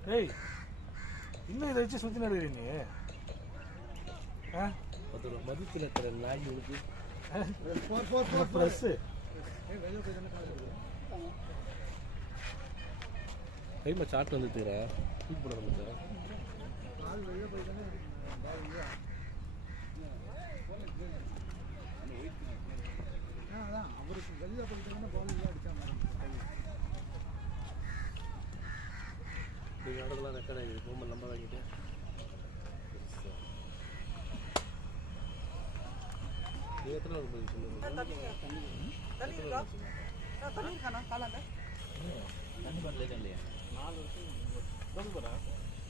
ஏய் இன்னும் இதை வச்சு சுற்றி நடுகிறீ நீ அதோட மதிப்பில் தர நாய் இருக்கு ப்ரெஸ்ஸு கைமா சாட்டு வந்துட்டுக்கிற தூக்கி போட நம்ம அவருக்கு வெளியே போயிட்டு பால் அடிச்சாங்க நீங்கள் இடத்துல ரெக்கார்ட் ஆகி ஃபோன் நம்பர் வாங்கிட்டு நீங்கள் எத்தனை நாள் போய் சொல்லுங்கள்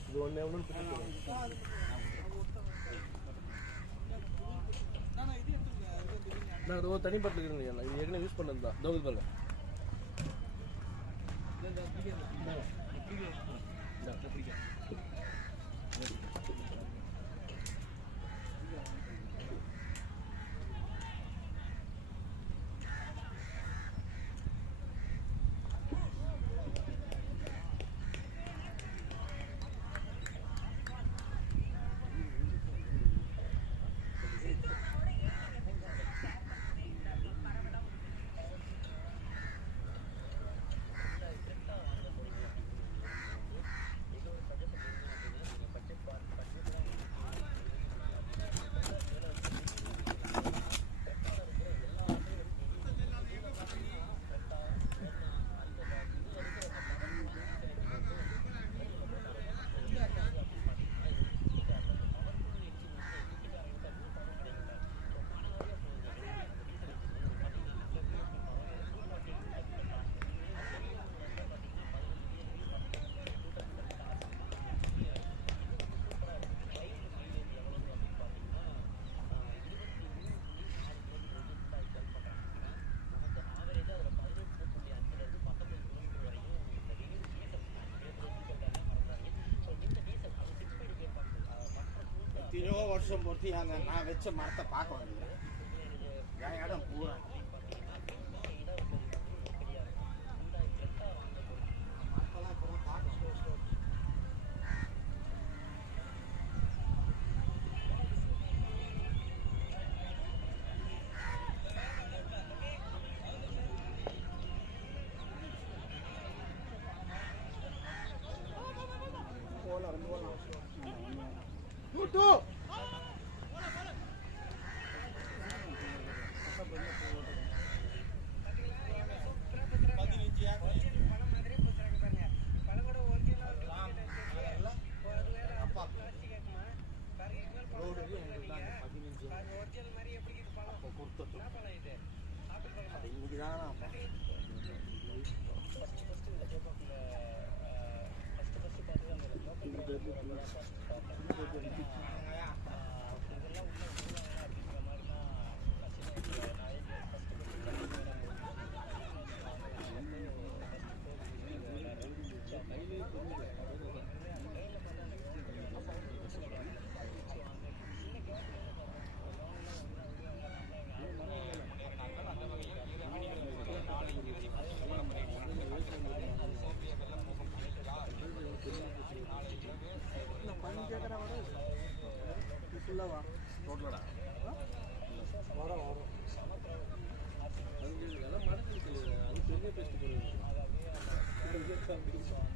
இது ஒன்று எவ்வளோ நான் அது ஒரு தனி பாட்டில் இருக்கிறேன் இது ஏற்கனவே யூஸ் பண்ணது தான் தோகுது பாருங்க எத்தனையோ வருஷம் பொறுத்து நான் வச்ச மரத்தை பார்க்க வந்தேன்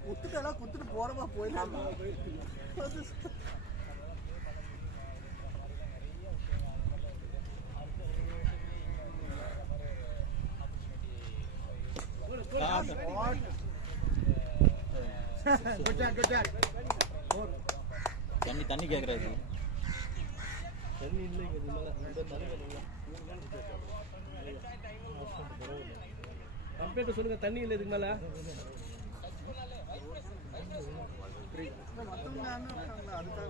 குத்துட்டெல்லாம் குத்துட்டு போறமா போயிடலாம். தண்ணி கேட்கறாரு. தண்ணி இல்லைங்க, இது மேலே இந்த தண்ணி வேணுங்களா? கம்பெனிட்ட சொல்லுங்க, தண்ணி இல்லை இதுக்கு மேலே. மற்றவங்க யாருமே இருக்காங்களா அதுக்காக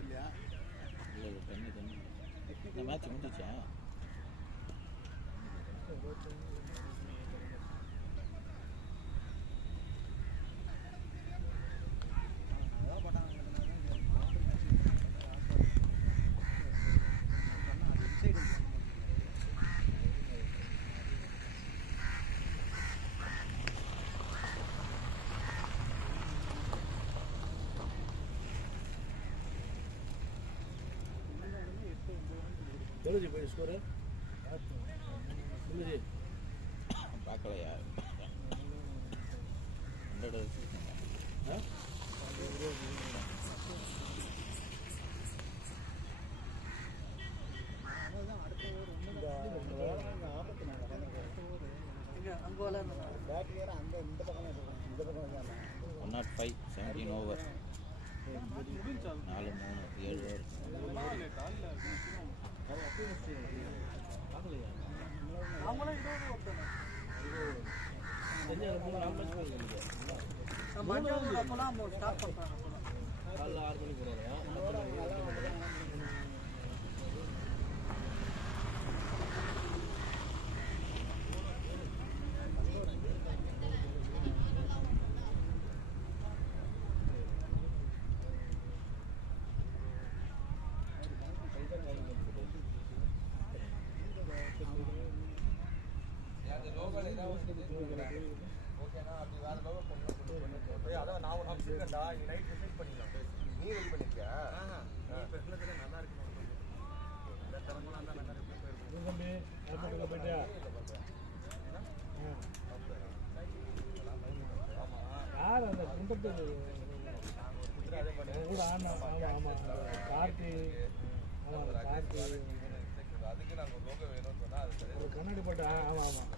இல்லையா இல்லை தண்ணி இந்த மேட்ச் முடிஞ்சிச்சா? எவ்வளோ போய் ஸ்கோரு? சொல்லுஜி பார்க்கலையா? 100 அங்கே விளையாடுறா பேட்டரி வேற அந்த இந்த பக்கம் இந்த பக்கம் 105 17 ஓவர் 4-3 7 அவங்களும் 20 ஓட்டாங்க. மஞ்சள் அப்போலாம் ஸ்டார்ட் பண்ணுறாங்க. காலைல 6 மணிக்கு போகிறாங்க. யார் அந்த குண்டத்து கூட ஆனா? ஆமாம் ஆமாம், கார்த்தி. ஆமாம் கார்த்தி ஒரு கண்ணாடி போட்டு. ஆமாம் ஆமாம்,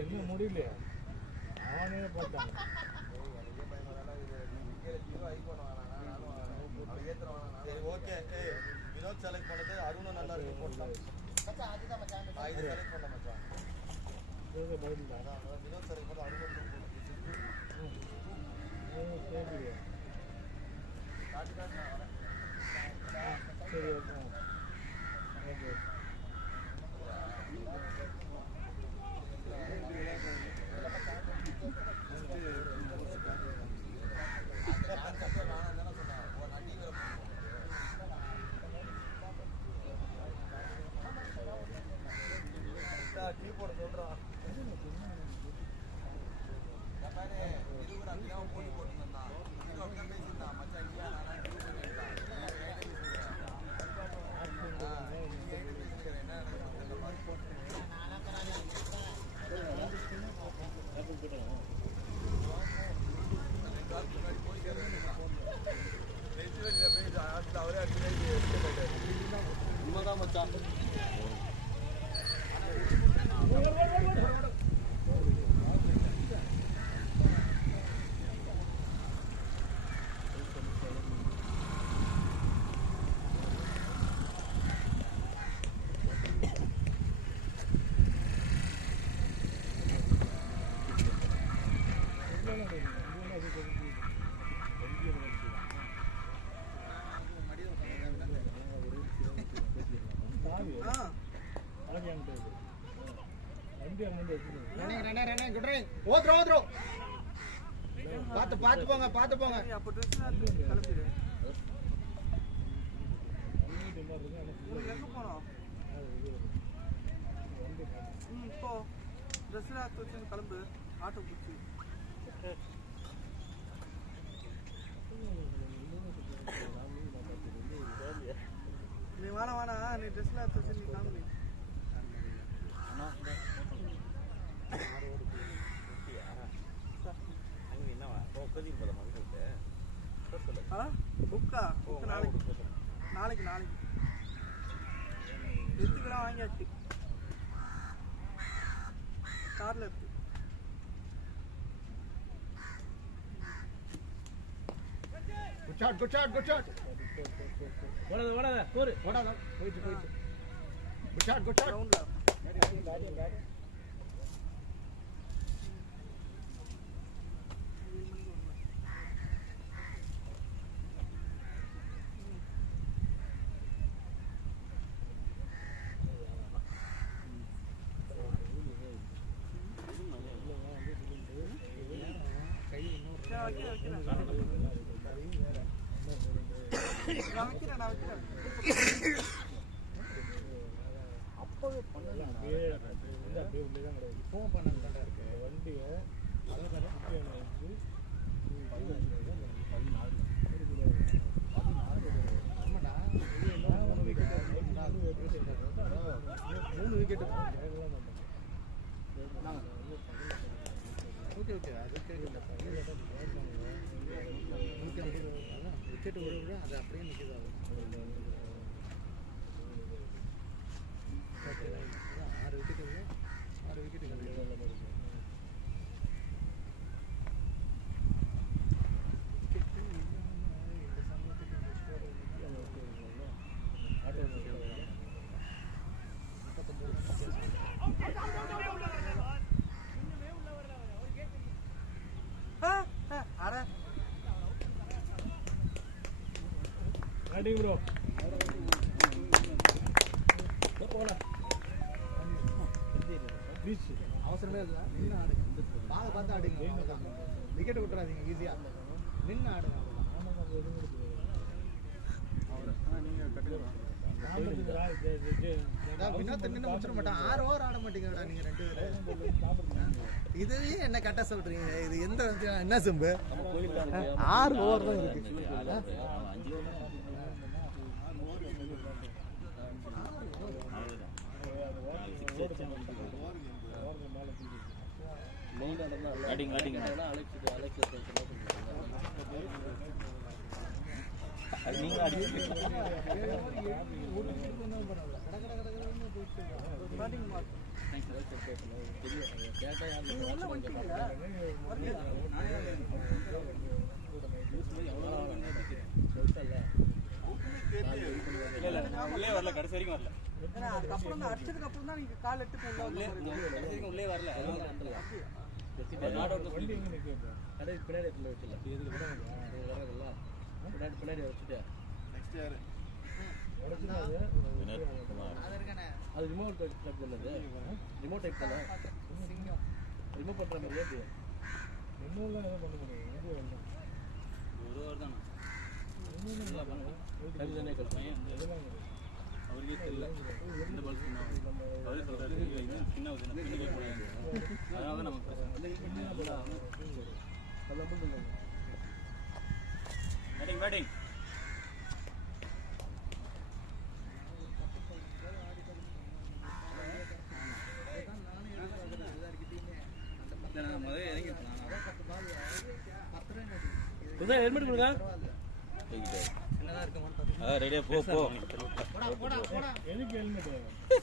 இன்னும் முடியலையா? அவனே போட்டான். சரி ஓகே. வினோத் செலக்ட் பண்ணது அருணும் நல்லா இருக்கு போட்டலாம். இது செலக்ட் பண்ண மச்சான். பதில் தான். வினோத் செலக்ட் பண்ணது அருணும் சரி சரி ஓகே. நான் தானே சொன்னேன். நான் டிவியில் உண்மைதான் மச்சான். பாத்து போங்க. அப்ப ட்ரெஸ் கிளம்பிடு. எங்க போனோம்? இப்போ ட்ரெஸ் வச்சு கிளம்பு. ஆட்டோ பிடிச்சி நீ வேணா நீ ட்ரெஸ்ல வச்சு நீ கிளம்பு. நாளைக்கு எத்துக்கெல்லாம் வாங்கியாச்சு. கார்ல இருக்கு. Good shot. ஓடாத போரு போயிட்டு குட் ஷாட் ரவுண்ட்ல அப்பவே பண்ணலாம். அப்படியே உள்ளேதான் கிடையாது. இப்பவும் பண்ண இருக்கு வண்டியை ஓகே அது கேட்கல. விக்கெட் விட அது அப்படியே நிற்குது. 6 விக்கெட் ப்ரோ அவசரமே இல்லை. நின்று ஆடுங்க. பாலை பார்த்து ஆடுங்க. விக்கெட் விட்டுறாதீங்க. ஈஸியா நின்று ஆடுங்க. வினோத் நின்று முடிச்சிட மாட்டான். 6 ஓவர் ஆட மாட்டீங்கடா நீங்க 2 பேரும். இதுவே என்ன கட்ட சொல்றீங்க? இது எந்த என்ன சொம்பு? 6 ஓவர் தான் இருக்கு. கடைசி வரைக்கும் வரல. அதுக்கப்புறம் தான் அடிச்சதுக்கு அப்புறம் தான் நீங்க கால் எடுத்து உள்ளே வரல. பின்னாடி வச்சுட்டு அது ரிமோட் டைப் பண்ணது. ரிமோட் டைப் பண்ண ரிமோட் பண்ற மாதிரி ஏது இன்னும் எதுவும் பண்ண முடியும். ஒரு ஓவர் தானே அவருக்கே தெரியல எந்த பால் அவரே சொல்றாரு சின்ன அதனால தான் நமக்கு பேட்டிங் முதல்ல இறங்கி ஹெல்மெட் கொடுங்க. என்னதான் இருக்குமா ரெடியா போ போ. எதுக்கு ஹெல்மெட்?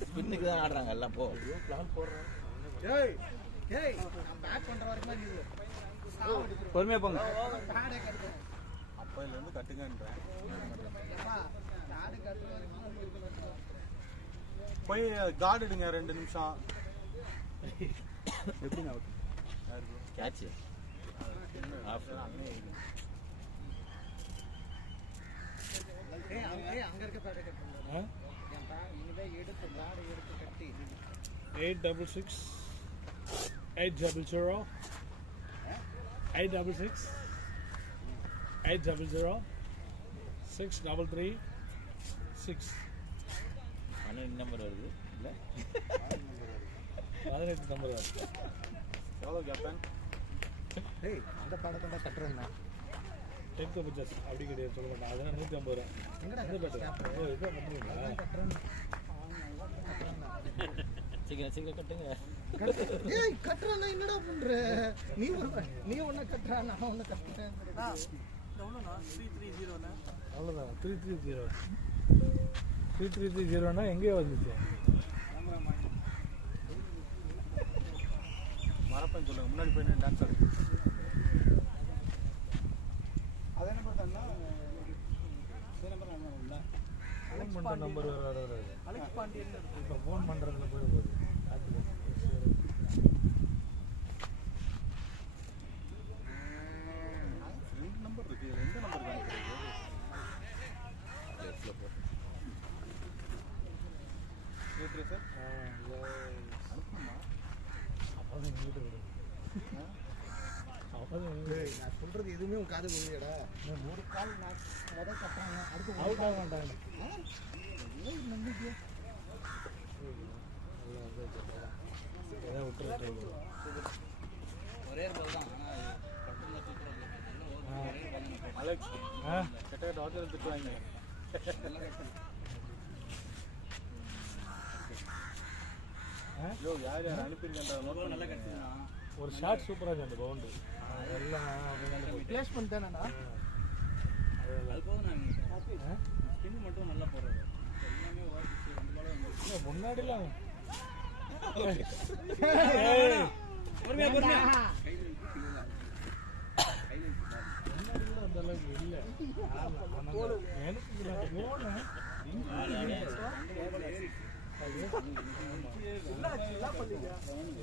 ஸ்பின்னுக்கு தான் ஆடுறாங்க எல்லாம் போ. பிளான் போடுறேன். ஏய் ஏய் நான் பேக் பண்ற வரைக்கும் தான் இது பொறுமையா போங்க. பேடே கட்டுறேன். அப்பையிலேருந்து கட்டுங்கன்றேன். ஏப்பா பேடே கட்டுற வரைக்கும் தான் இருக்கணும். போய் கார்டு எடுங்க 2 நிமிஷம். எப்படிங்க அவுட்? Catch of. ஏய் அங்க இருக்க பேடே கட்டுறேன். என் பேக் இனிமே எடுத்து பேடே எடுத்து கட்டி 866 800 866 800 633 6. 12 நம்பர் வருது இல்ல? 18 நம்பர் வருது. எவ்வளோ கேட்பேன்? ஏய் அந்த பாடத்தை தான் கட்டுறேன்னா 10th பட்ஜெட் அப்படி கிடையாது, சொல்ல மாட்டேன். அதெல்லாம் 150 ரூபா. எங்கடா எந்த பேட்டர்? ஓ இதான் பண்ணுறீங்களா? கட்டுறேன்னா சீக்கிரம் சீக்கிரம் கட்டுங்க. ஏய் கட்டுறேன்னா என்னடா பண்ற? நீ ஒண்ணு கட்டுறா நான் ஒண்ணு கட்டுறேன். எவ்வளோண்ணா? 330ண்ணா. அவ்வளோதான். 330 330னா எங்கேயோ வந்துச்சு. மறப்பேன்னு சொல்லுங்க. முன்னாடி போய் டான்ஸ் ஆடு. அதே நம்பர் தானே? அதே நம்பர் நான் இல்லை. ஃபோன் பண்ணுற நம்பர் வேறு வராது. அலெக்ஸ் பாண்டியன். இப்போ ஃபோன் பண்ணுறதுல போயிட போகுது. ரெண்டு நம்பர் இருக்கு. எந்த நம்பர் தான் லெஃப்ட்ல போ. சார் அனுப்புமா? அப்போதான் எங்கிட்ட விடு. அப்போதான் நான் சொல்றது எதுவுமே உன் காது விழுகடா. ஒரு கால் நான் முத கட்டுறாங்க அடுத்து அவுட் ஆக மாட்டாங்க. நம்பிக்கை ஏதாவது விட்டுறது. ஒரே நம்பர் தான். அலெக்ஸ் ஆ கெட்ட டாக்டர் திட்டுவாங்க. ஐயோ யார் யார் அனுப்பியிருக்கேன் நல்லா கட்டுனா. ஒரு ஷாட் சூப்பராக இருந்துச்சு அந்த பவுண்டு. எல்லாம் பிளேஸ்மெண்ட் தானேண்ணா? அது போதும். நான் ஸ்பின் மட்டும் நல்லா போடுறது. எல்லாமே வாய்ப்பு முன்னாடிலாம் பொறுமையா பொறுமையா. முன்னாடி கூட அந்த அளவுக்கு இல்லை. எனக்கு போனேன்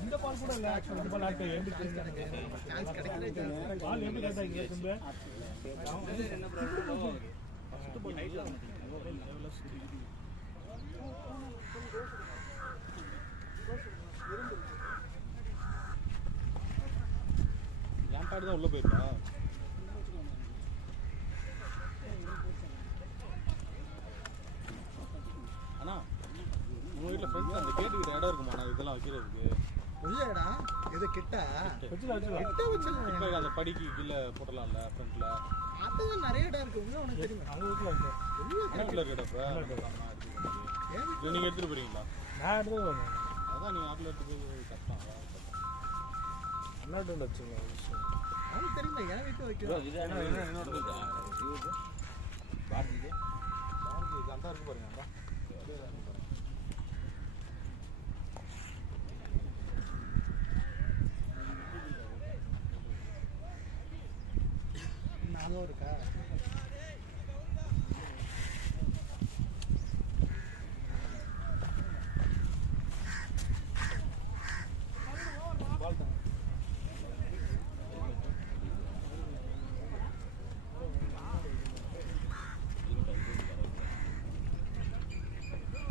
இந்த பால் கூட இல்லை. ஆக்சுவலி இந்த பால் ஆக்ட் எப்படி பால் எப்படி கேட்டாங்க திரும்ப என்ன ப்ராப்ளம்? லேம்பார்டு தான் உள்ள போயிருக்கா. அண்ணா உங்க வீட்டில் ஃப்ரெண்ட்ஸ் அந்த கேட்டுக்கிட்ட இடம் இருக்குமாண்ணா இதெல்லாம் வைக்கிறதுக்கு? உள்ளடா இது கிட்ட வச்சுலாம் கிட்ட வச்சிடலாம். இப்போ அந்த படிக்கு கீழே போடலாம்ல ஃப்ரண்ட்ல. அதுதான் நிறைய இடம் இருக்கு. உள்ள உனக்கு தெரியுமா? அங்கே வீட்டில் வச்சேன். வீட்டில் இருக்க நீங்கள் எடுத்துகிட்டு போறீங்களா? நான் எடுத்து வரேன். அதான் நீங்கள் ஆட்டில் எடுத்து போய் கஷ்டம். அண்ணாட்டு வச்சுங்க அவனுக்கு தெரியுமா? என் வீட்டு ப்ரோ வைக்கிறோம். இது என்னோட பாரதிக்கு அந்த இருக்கு பாருங்க. அதான் நானும் இருக்கா?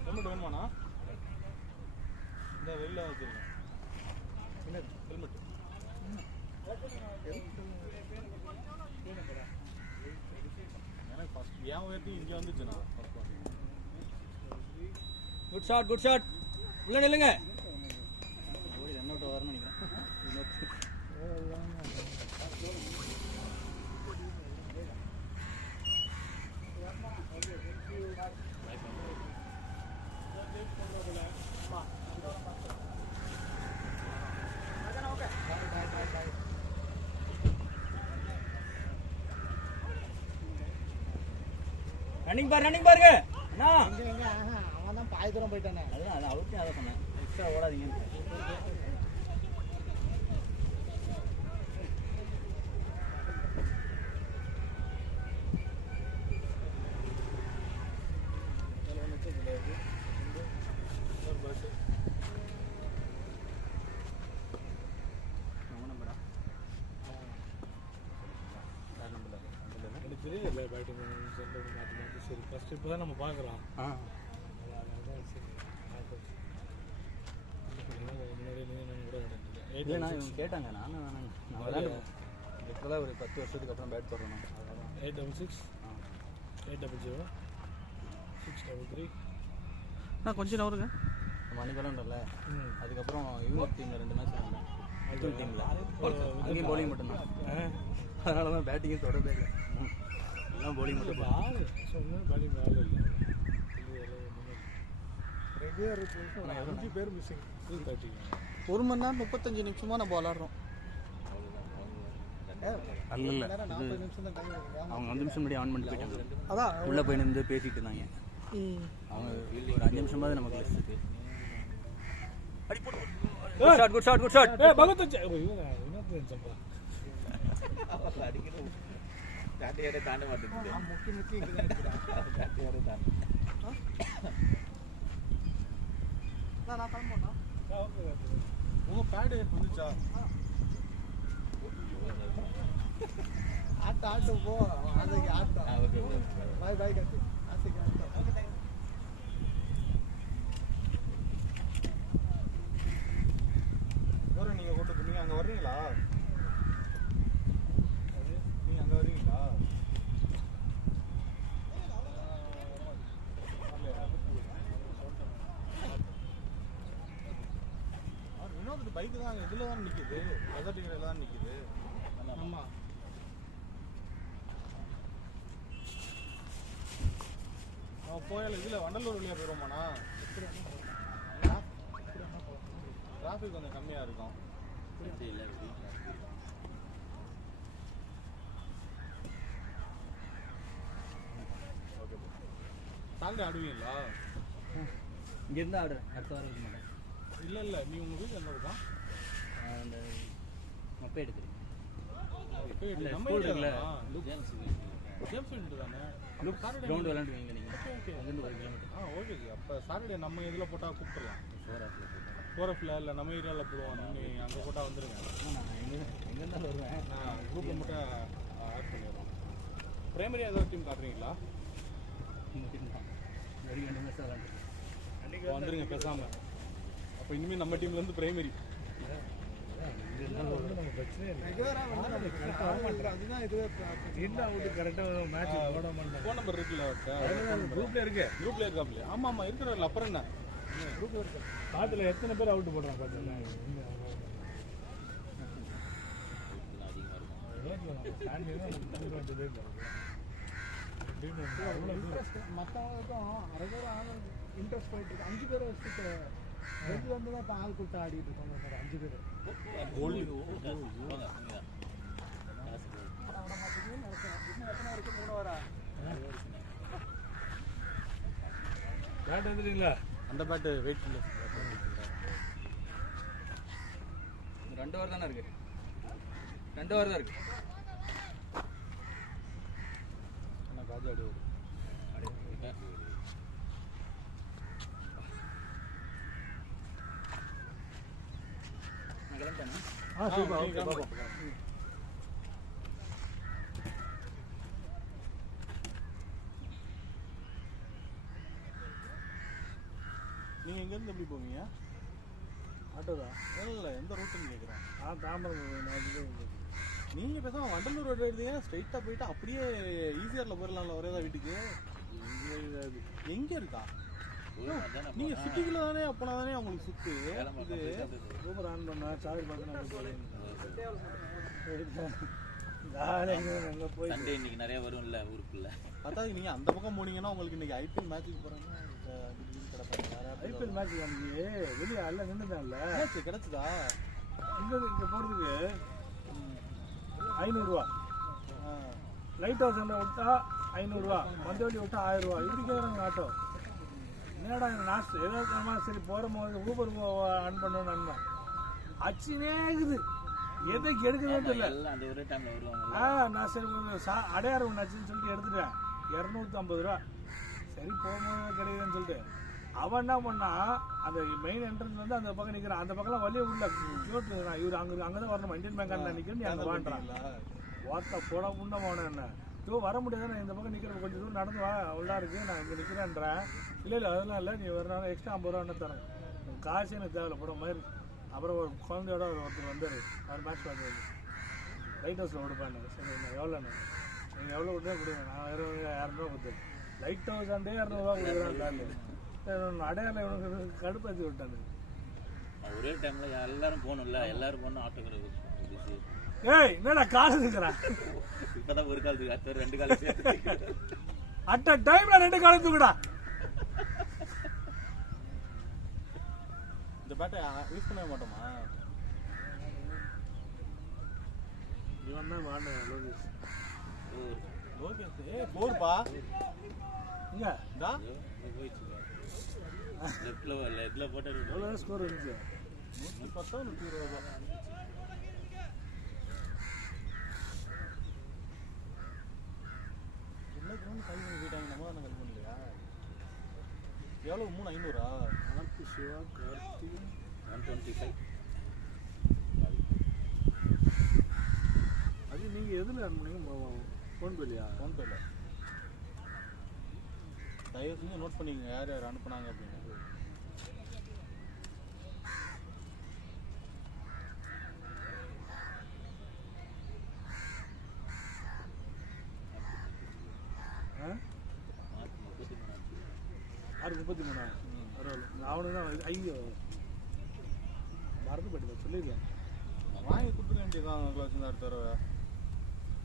ஹெல்மெட் வேணுமாண்ணா? இந்த வெளில வச்சுருங்க. ஹெல்மெட் எனக்கு ஃபஸ்ட் என் உயர்த்தி இங்கே வந்துச்சுண்ணா. Good shot good shot. உள்ள நில்லுங்க. என்னோட வரணும் நினைக்கிறேன். ரன்னிங் பாருங்க அண்ணா. அவன் தான் பாதி தூரம் போயிட்டானே. அதுதான் அது அவருக்கே அதை சொன்னேன், எக்ஸ்ட்ரா ஓடாதீங்க. எனக்கு தெரியல பேட்டிங் சென்டர் மாற்றி மாற்றி. சரி ஃபர்ஸ்ட் இப்போ தான் நம்ம பார்க்குறோம். இல்லைண்ணா இவங்க கேட்டாங்க, நானும் வேணாங்க. நான் விளையாண்டு இப்போதான் ஒரு 10 வருஷத்துக்கு அப்புறம் பேட் போடுறோம். 866 800 633. நான் கொஞ்சம் நவருங்க. மணிக்கலண்டர்ல அதுக்கப்புறம் யூனிட் டீமில் 2 மேட்ச் வந்தேன். ஐபிஎல் டீமில் அங்கேயும் பவுலிங் மட்டும்தான். அதனால தான் பேட்டிங்கும் தொடர்பே இல்லை, எல்லாம் பவுலிங் மட்டும். ஆள் சொன்னால் பேட்டிங் ஆள் இல்லை. ரெகுலர் 5 பேர் மிஸ்ஸிங். ஃபுல் பேட்டிங் 1 மணி நேரம் 35 நிமிஷமா நம்ம விளாட்றோம். அல்ல 40 நிமிஷம் தான் டைம். அவங்க 5 நிமிஷம் முன்னாடி ஆன் பண்ணிட்டு போயிட்டாங்க. அதான் உள்ளே போய் நின்று பேசிட்டு இருந்தாங்க. அவங்க ஒரு 5 நிமிஷமாவது நமக்கு லெஸ் இருக்கு. Good shot. ஏ பகத் வச்ச என்ன சம்பா அடிக்கணும். தாண்டியாரே தாண்ட மாட்டேங்குது. முக்கி இங்கே தாண்டியாரே தாண்ட. நான் கிளம்புறேன். உங்க பேடு வந்துச்சா? ஆட்டு போ. அதுக்கு ஆட்டம். ஓகே பாய் கட்டு. ஆசைக்கு ஆட்டம். வரும் நீங்க கூட்டு நீங்க அங்க வர்றீங்களா? நீங்க அங்க வர்றீங்களா? வினோத் பைக் தான் அங்க இதுல தான் நிக்குது, வெதர் டிகிரில தான் நிக்குது. ஆமா போயால இதுல வண்டலூர் வழியா போயிருவோமாண்ணா? டிராஃபிக் கொஞ்சம் கம்மியா இருக்கும். சாட்டர்டே ஆடுவீங்களா? இங்கேருந்து ஆடுறேன், அடுத்த வாரம் இருக்க மாட்டேன். இல்ல நீ உங்க வீட்டு என்ன இருக்கா? அந்த மப்பை எடுக்கிறேன். நம்ம ஸ்கூல் இருக்குல்ல, ஜேம்ஸ் வீட்டு தானே? கிரவுண்ட் விளையாண்டுவீங்க நீங்கள். ஓகே அங்கேருந்து 1 கிலோமீட்டர். ஓகே அப்போ சாட்டர்டே நம்ம இதில் போட்டால் கூப்பிட்டுலாம். 4 போரஃபில் இல்லை நம்ம ஏரியாவில் போடுவோம். நீங்கள் அங்கே போட்டால் வந்துடுங்க. நான் எங்கேருந்தாலும் வருவேன். நான் குரூப்பில் மட்டும் ஆட் பண்ணிடுறோம். பிரைமரி ஏதாவது டீம் காட்டுறீங்களா? உங்கள் டீம் தான் வரைக்கும் 2 மேட்ச் விளையாண்டு அப்போ வந்துடுங்க பேசாமல். அப்போ இனிமேல் நம்ம டீம்லேருந்து பிரைமரி நம்ம பிரச்சனை இல்லை. ரெகுலரா வந்து நமக்கு கரெக்டா வர மாட்டேங்குது. அதுதான் இதுவே என்ன அவுட்டு கரெக்டாக மேட்ச் போட மாட்டேன். ஃபோன் நம்பர் இருக்குல்ல குரூப்ல இருக்கு. குரூப்பில் இருக்காப்லையா? ஆமாம் இருக்கிறார்கள். அப்புறம் என்ன குரூப்ல இருக்கு. பாத்துல எத்தனை பேர் அவுட் போடுறாங்க பார்த்தீங்களா? மற்றவங்களுக்கும் ரெகுலராக இன்ட்ரெஸ்ட் போயிட்டு இருக்கு. 5 பேரை வச்சுட்டு ரெண்டு வந்து தான் இப்போ ஆள் கூட்ட ஆடிட்டு இருக்காங்க சார். 5 பேர் பேட் வந்துட்டீங்களா? அந்த பேட்டு வெயிட் இல்லை. 2 ஓவர் தானே இருக்கு. 2 ஓவர் தான் இருக்கு. என்ன காஜி ஆடுவது? நான் கிளம்பிட்டேன்னா நீங்க எங்கேருந்து எப்படி போவீங்க? ஆட்டோ தான். இல்லை எந்த ரூட்டுன்னு கேட்குறேன். தாம்பரம். நீங்க பேசாம வண்டலூர் ரோடு எடுத்தீங்க, ஸ்ட்ரைட்டா போயிட்டு அப்படியே ஈஸியர்ல போயிடலாம்ல ஒரே தான் வீட்டுக்கு. எங்க இருக்கா? நீங்க சிட்டிக்குள்ள தானே, அப்பனா தானே உங்களுக்கு சுத்து இது. சூப்பர் ஆன் பண்ணா சார்ஜ் பார்த்தா போய் சண்டே இன்னைக்கு நிறைய வரும்ல ஊருக்குள்ள. அதான் நீங்க அந்த பக்கம் போனீங்கன்னா உங்களுக்கு இன்னைக்கு ஐபிஎல் மேட்சுக்கு போறாங்க. ஐபிஎல் மேட்ச் அன்னைக்கு வெளியே எல்லாம் நின்றுதான்ல. மேட்ச் கிடைச்சதா? இங்கே போகிறதுக்கு 500 ரூபா. லைட் ஹவுஸ் விட்டா 500 மந்தவள்ளி விட்டு 1000 இப்படி கேட்குறாங்க ஆட்டோ. என்னடா நான் ஏதோ சரி போகிற போது ஊபர் ஆன் பண்ணணும்னு அண்ணன் அச்சினே இருக்குது. எதுக்கு எடுக்கவே தெரியல. நான் சரி அடையாறு ஒன்று ஆச்சுன்னு சொல்லிட்டு எடுத்துட்டேன். 250 ரூபா. சரி போகும்போது கிடைக்குதுன்னு சொல்லிட்டு அவன் என்ன பண்ணா, அந்த மெயின் என்ட்ரன்ஸ் வந்து அந்த பக்கம் நிற்கிறான். அந்த பக்கம்லாம் வழியே உள்ள கேட்டுருக்கான். இவர் அங்கே தான் வரணும், இந்தியன் பேங்க் நிற்கிறேன். நீ அங்கே வாண்டான் ஓட்ட போட முன்ன போனேன். என்ன தூ வர முடியாது, நான் இந்த பக்கம் நிற்கிறேன், கொஞ்சம் தூரம் நடந்து வா, அவ்வளோ இருக்குது, நான் இங்கே நிற்கிறேன்றேன். இல்லை அதெல்லாம் இல்லை, நீ வரனால எக்ஸ்ட்ரா 50 ரூபா தரேன், காசு எனக்கு தேவையில்ல போட மாதிரி. அப்புறம் ஒரு குழந்தையோட ஒருத்தர் வந்தார். அவர் மேட்ச் பார்க்குறது லைட் ஹவுஸில் கொடுப்பேன். சரி நான் எவ்வளோண்ணே நீங்கள் எவ்வளோ கொடுத்தா கொடுங்க, நான் 200 கொடுத்தேன். லைட் ஹவுஸ் அந்த 200 கொடுக்குறேன். அடையாளம் இவனுக்கு கடுப்பாத்தி விட்டாங்க. ஒரே டைம்ல எல்லாரும் போகணும்ல, எல்லாரும் போகணும். ஆட்டோகிராஃபி ஏய் என்னடா காசு இருக்கிறேன். இப்பதான் ஒரு காலத்துக்கு அடுத்த 2 காலத்துக்கு அட் அ டைம்ல 2 காலத்துக்குடா. இந்த பேட்டை யூஸ் பண்ணவே மாட்டோமா? இவன் தான் வாங்கினேன் லோகேஷ். லோகேஷ் போர்ப்பா இங்க டா லெக்ல போட்டு எவ்வளோ ஸ்கோர் இருந்துச்சு? 110 120. என்ன கிரௌண்ட் கல் பண்ணி போயிட்டாங்க, நம்ம தான் கல் பண்ணலையா? எவ்வளோ 3500? ஆர்த்தி சிவா கார்த்தி 125. அது நீங்கள் எதில் அனுப்புனீங்க? ஃபோன்பேலையா? ஃபோன்பேல. தயவு செஞ்சு நோட் பண்ணிக்கங்க யார் யார் அனுப்புனாங்க அப்படின்னு. ஆறு 33 பரவாயில்ல. அவனுக்கு தான் ஐயோ மறந்து போயிட்டு சொல்லியிருக்கேன். வாங்கி கொடுத்துக்க வேண்டியதான் க்ளவுஸ் இந்த அடுத்த தடவை.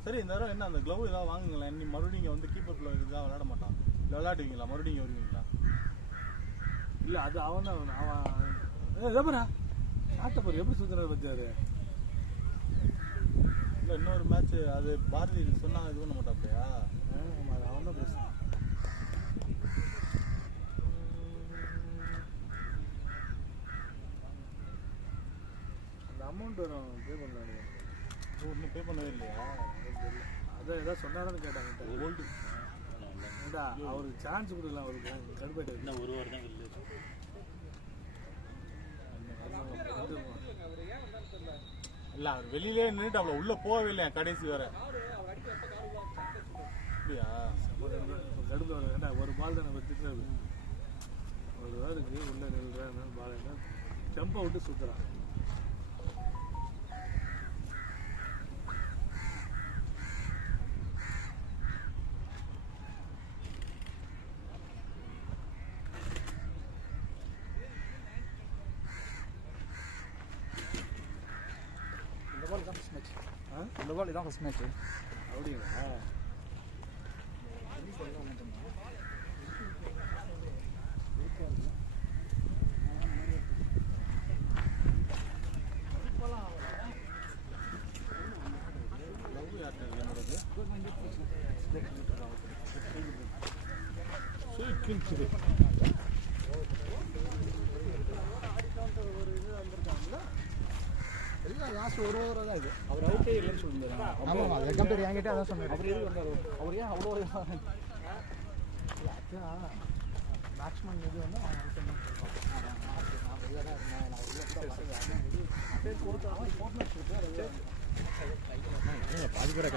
சரி இந்த தடவை என்ன அந்த க்ளவ் ஏதாவது வாங்குங்களேன். இன்னி மறுபடியும் இங்கே வந்து கீப்பர் க்ளவ் இதாக விளையாட மாட்டான். இல்லை விளையாடுவீங்களா? மறுபடியும் வருவீங்களா? இல்லை அது அவன் தான் அவன் எதப்பரா ஆட்டப்பர் எப்படி சுற்றுனது பற்றியாரு. இல்லை இன்னொரு மேட்ச்சு அது பாரதி சொன்னாங்க, இது பண்ண மாட்டாப்பையா? அவன் தான் பேசுவான். அந்த அமௌண்ட் வரும் பே பண்ணாங்க. இன்னும் பே பண்ணவே இல்லையா? அதான் ஏதாவது சொன்னாரான்னு கேட்டாங்க. கோல்டு ஏண்டா அவருக்கு சான்ஸ் கொடுக்கலாம், அவருக்கு கடுப்பாயிட்டு இன்னும் ஒரு வாரம் தான் இல்லை. இல்லை அவர் வெளியிலே நின்றுட்டு அவ்வளோ உள்ளே போகவே இல்லையா கடைசி வர. அப்படியா? கடுப்பு வர ஏண்டா ஒரு பால் தான் நம்ம திட்டுறது. ஒரு வாருக்கு உள்ளே நில்றேன் பால் என்ன டெம்போ விட்டு சுற்றுறான். இந்த பால் இதான் ஃபர்ஸ்ட் மேட்ச். அப்படிங்களா? எல்லாம் லாஸ்ட் ஒரு ஓவராக தான் இது. அவர் அவுட்டே இல்லைன்னு சொல்லியிருந்தாரு. ஆமாம் அதுதான் பேர் என்கிட்ட அதான் சொன்னார். அவர் எதுக்கு வந்தார்? அவர் ஏன் அவ்வளோ பேட்ஸ்மேன் இது வந்து பாதி பேர்